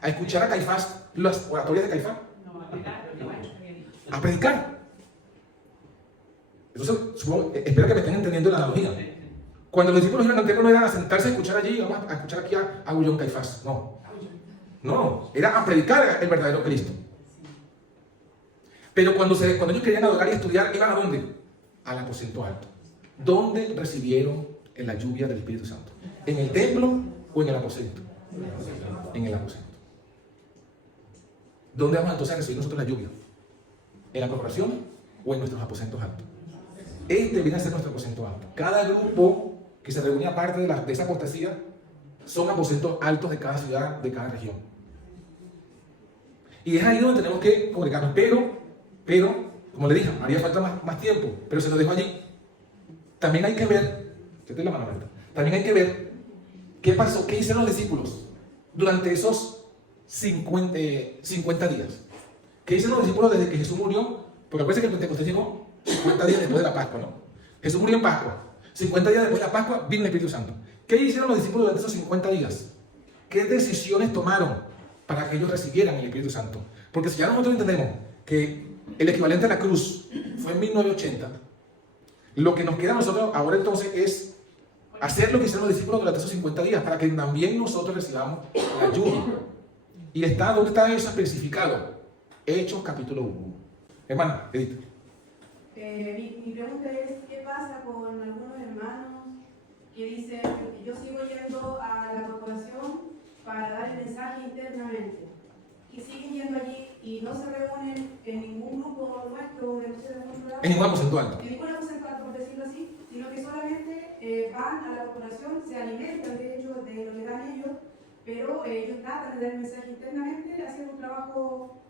¿A escuchar a Caifás, las oratorias de Caifás? No, a predicar, lo que había dicho. A predicar. Entonces, espero que me estén entendiendo la analogía. Cuando los discípulos iban al templo no eran a sentarse a escuchar allí, vamos a escuchar aquí a Gullón Caifás. No, era a predicar el verdadero Cristo. Pero cuando ellos querían adorar y estudiar, ¿iban a dónde? Al aposento alto. ¿Dónde recibieron la lluvia del Espíritu Santo? ¿En el templo o en el aposento? En el aposento. ¿Dónde vamos entonces a recibir nosotros la lluvia? ¿En la corporación o en nuestros aposentos altos? Este viene a ser nuestro aposento alto. Cada grupo que se reúne aparte de esa apostasía son aposentos altos de cada ciudad, de cada región. Y es ahí donde tenemos que congregarnos. Pero, como le dije, haría falta más tiempo, pero se lo dejo allí. También hay que ver, también hay que ver qué pasó, qué hicieron los discípulos durante esos 50 días. ¿Qué hicieron los discípulos desde que Jesús murió? Porque acuérdense que el Pentecostés llegó 50 días después de la Pascua, ¿no? Jesús murió en Pascua. 50 días después de la Pascua vino el Espíritu Santo. ¿Qué hicieron los discípulos durante esos 50 días? ¿Qué decisiones tomaron para que ellos recibieran el Espíritu Santo? Porque si ya nosotros entendemos que el equivalente a la cruz fue en 1980, lo que nos queda a nosotros ahora entonces es hacer lo que hicieron los discípulos durante esos 50 días para que también nosotros recibamos la lluvia. ¿Y dónde está eso especificado? Hechos capítulo 1. Hermana, Edith. Mi pregunta es, ¿qué pasa con algunos hermanos que dicen, yo sigo yendo a la corporación para dar el mensaje internamente, y siguen yendo allí y no se reúnen en ningún grupo nuestro, En ningún aposento alto. en ningún aposento alto, por decirlo así, sino que solamente van a la corporación, se alimentan de hecho de lo que dan ellos, pero ellos tratan de dar el mensaje internamente, hacer un trabajo,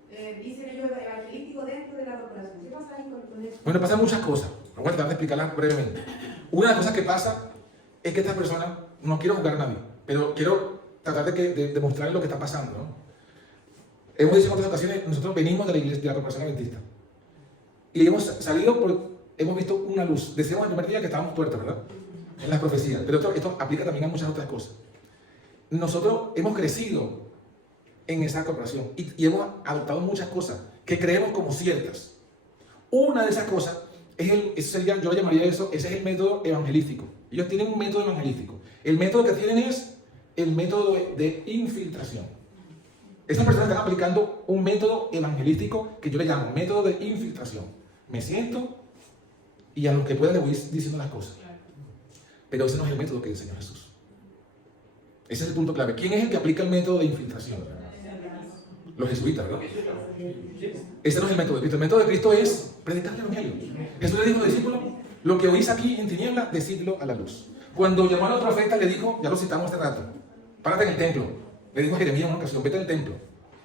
dicen ellos, evangelístico dentro de la corporación? ¿Qué pasa ahí con eso? Bueno, pasan muchas cosas. Voy a tratar de explicarlas brevemente. Una de las cosas que pasa es que esta persona, no quiero juzgar a nadie, pero quiero tratar de mostrarles lo que está pasando, ¿no? Hemos dicho en otras ocasiones, nosotros venimos de la iglesia, de la corporación adventista. Y hemos salido hemos visto una luz. Decíamos el primer día que estábamos tuertos, ¿verdad? En las profecías. Pero esto aplica también a muchas otras cosas. Nosotros hemos crecido en esa corporación y hemos adoptado muchas cosas que creemos como ciertas. Una de esas cosas yo le llamaría ese es el método evangelístico. Ellos tienen un método evangelístico. El método que tienen es el método de infiltración. Estas personas están aplicando un método evangelístico que yo le llamo método de infiltración. Me siento y a lo que pueda le voy diciendo las cosas. Pero ese no es el método que enseñó Jesús. Ese es el punto clave. ¿Quién es el que aplica el método de infiltración? Los jesuitas, ¿verdad? Ese no es el método de Cristo. El método de Cristo es predicar el evangelio. Jesús le dijo a los discípulos, lo que oís aquí en tinieblas, decidlo a la luz. Cuando llamó a los profetas, le dijo, ya lo citamos hace rato, párate en el templo. Le dijo a Jeremías en una ocasión, vete al templo.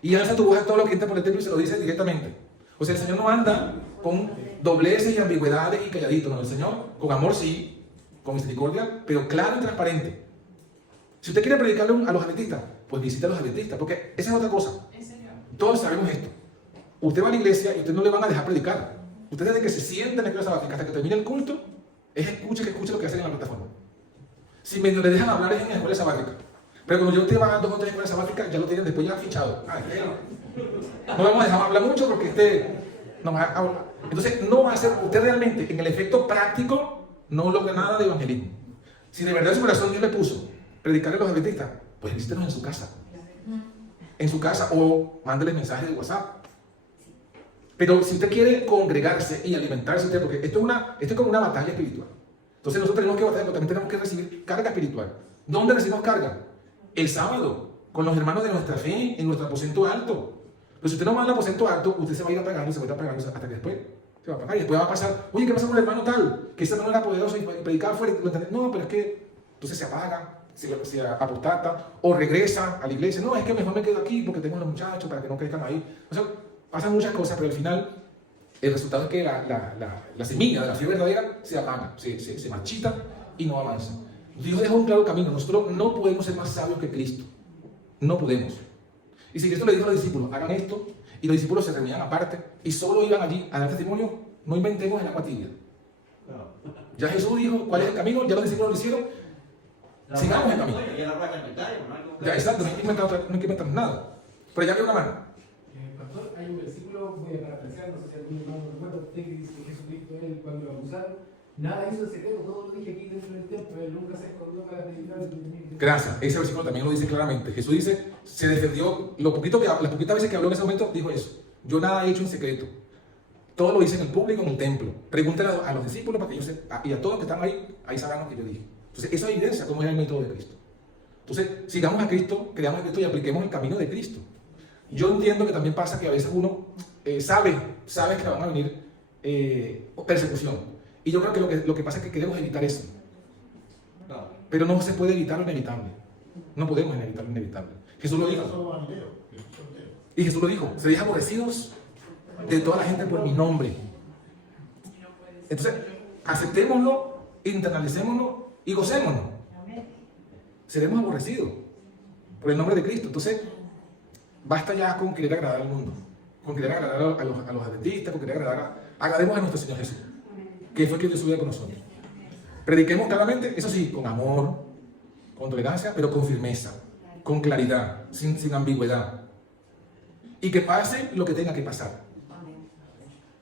Y alza tu voz a todo lo que entra por el templo y se lo dice directamente. O sea, el Señor no anda con dobleces y ambigüedades y calladitos. No, el Señor, con amor sí, con misericordia, pero claro y transparente. Si usted quiere predicarle a los adventistas, pues visite a los adventistas, porque esa es otra cosa. Todos sabemos esto. Usted va a la iglesia y usted no le van a dejar predicar. Usted desde que se sienta en la escuela sabática hasta que termine el culto, escuche lo que hacen en la plataforma. Si medio le dejan hablar es en la escuela sabática. Pero cuando usted va a 2 o 3 escuelas sabáticas, ya lo tienen después ya fichado. No vamos a dejar hablar mucho porque no va a hablar. Entonces, no va a ser, usted realmente, en el efecto práctico, no logra nada de evangelismo. Si de verdad en su corazón Dios le puso predicarle a los adventistas, pues visítenos en su casa. En su casa o mándele mensajes de WhatsApp. Pero si usted quiere congregarse y alimentarse usted, porque esto es como una batalla espiritual. Entonces nosotros tenemos que batallar, pero también tenemos que recibir carga espiritual. ¿Dónde recibimos carga? El sábado, con los hermanos de nuestra fe, en nuestro aposento alto. Pero si usted no va al aposento alto, usted se va a ir apagando, se va a ir apagando hasta que después se va a apagar. Y después va a pasar, oye, ¿qué pasa con el hermano tal? Que ese hermano era poderoso y predicaba fuera. No, pero es que entonces se apaga, se apostata o regresa a la iglesia. No, es que mejor me quedo aquí porque tengo a los muchachos para que no crezcan ahí. O sea, pasan muchas cosas, pero al final el resultado es que la semilla de la fe verdadera se apaga, se marchita y no avanza. Dios dejó un claro camino. Nosotros no podemos ser más sabios que Cristo. No podemos. Y si Cristo le dijo a los discípulos, hagan esto, y los discípulos se reunían aparte y solo iban allí a dar testimonio, no inventemos el agua tibia. Ya Jesús dijo cuál es el camino, ya los discípulos lo hicieron, sigamos el camino. Ya, exacto, no hay que inventar nada. Pero ya había una mano. Pastor, hay un versículo, voy a parafrasear, no sé si algún hermano recuerda, usted que dice que Jesucristo, él cuando lo acusaron, nada hizo en secreto, todo lo dije aquí dentro del templo, él nunca se escondió para predicar el entendimiento. Gracias, ese versículo también lo dice claramente. Jesús dice, se defendió, las poquitas veces que habló en ese momento, dijo eso. Yo nada he hecho en secreto. Todo lo hice en el público, en el templo. Pregúntale a los discípulos para que ellos sepan, y a todos los que están ahí sabrán lo que yo dije. Entonces, eso evidencia cómo era el método de Cristo. Entonces, sigamos a Cristo, creamos a Cristo y apliquemos el camino de Cristo. Yo entiendo que también pasa que a veces uno sabe que van a venir persecución. Y yo creo que lo que pasa es que queremos evitar eso. Pero no se puede evitar lo inevitable. No podemos evitar lo inevitable. Jesús lo dijo. Y Jesús lo dijo, seréis aborrecidos de toda la gente por mi nombre. Entonces, aceptémoslo, internalicémoslo y gocémonos. Seremos aborrecidos por el nombre de Cristo. Entonces, basta ya con querer agradar al mundo, con querer agradar a los adventistas, con querer agrademos a nuestro Señor Jesús, que fue quien dio su vida por nosotros. Prediquemos claramente, eso sí, con amor, con tolerancia, pero con firmeza, con claridad, sin ambigüedad. Y que pase lo que tenga que pasar.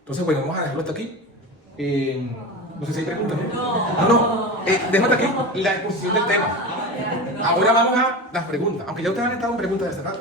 Entonces, bueno, vamos a dejarlo hasta aquí. No sé si hay preguntas. No. Déjame aquí la exposición del tema. Ahora vamos a las preguntas, aunque ya ustedes han estado en preguntas de hace rato.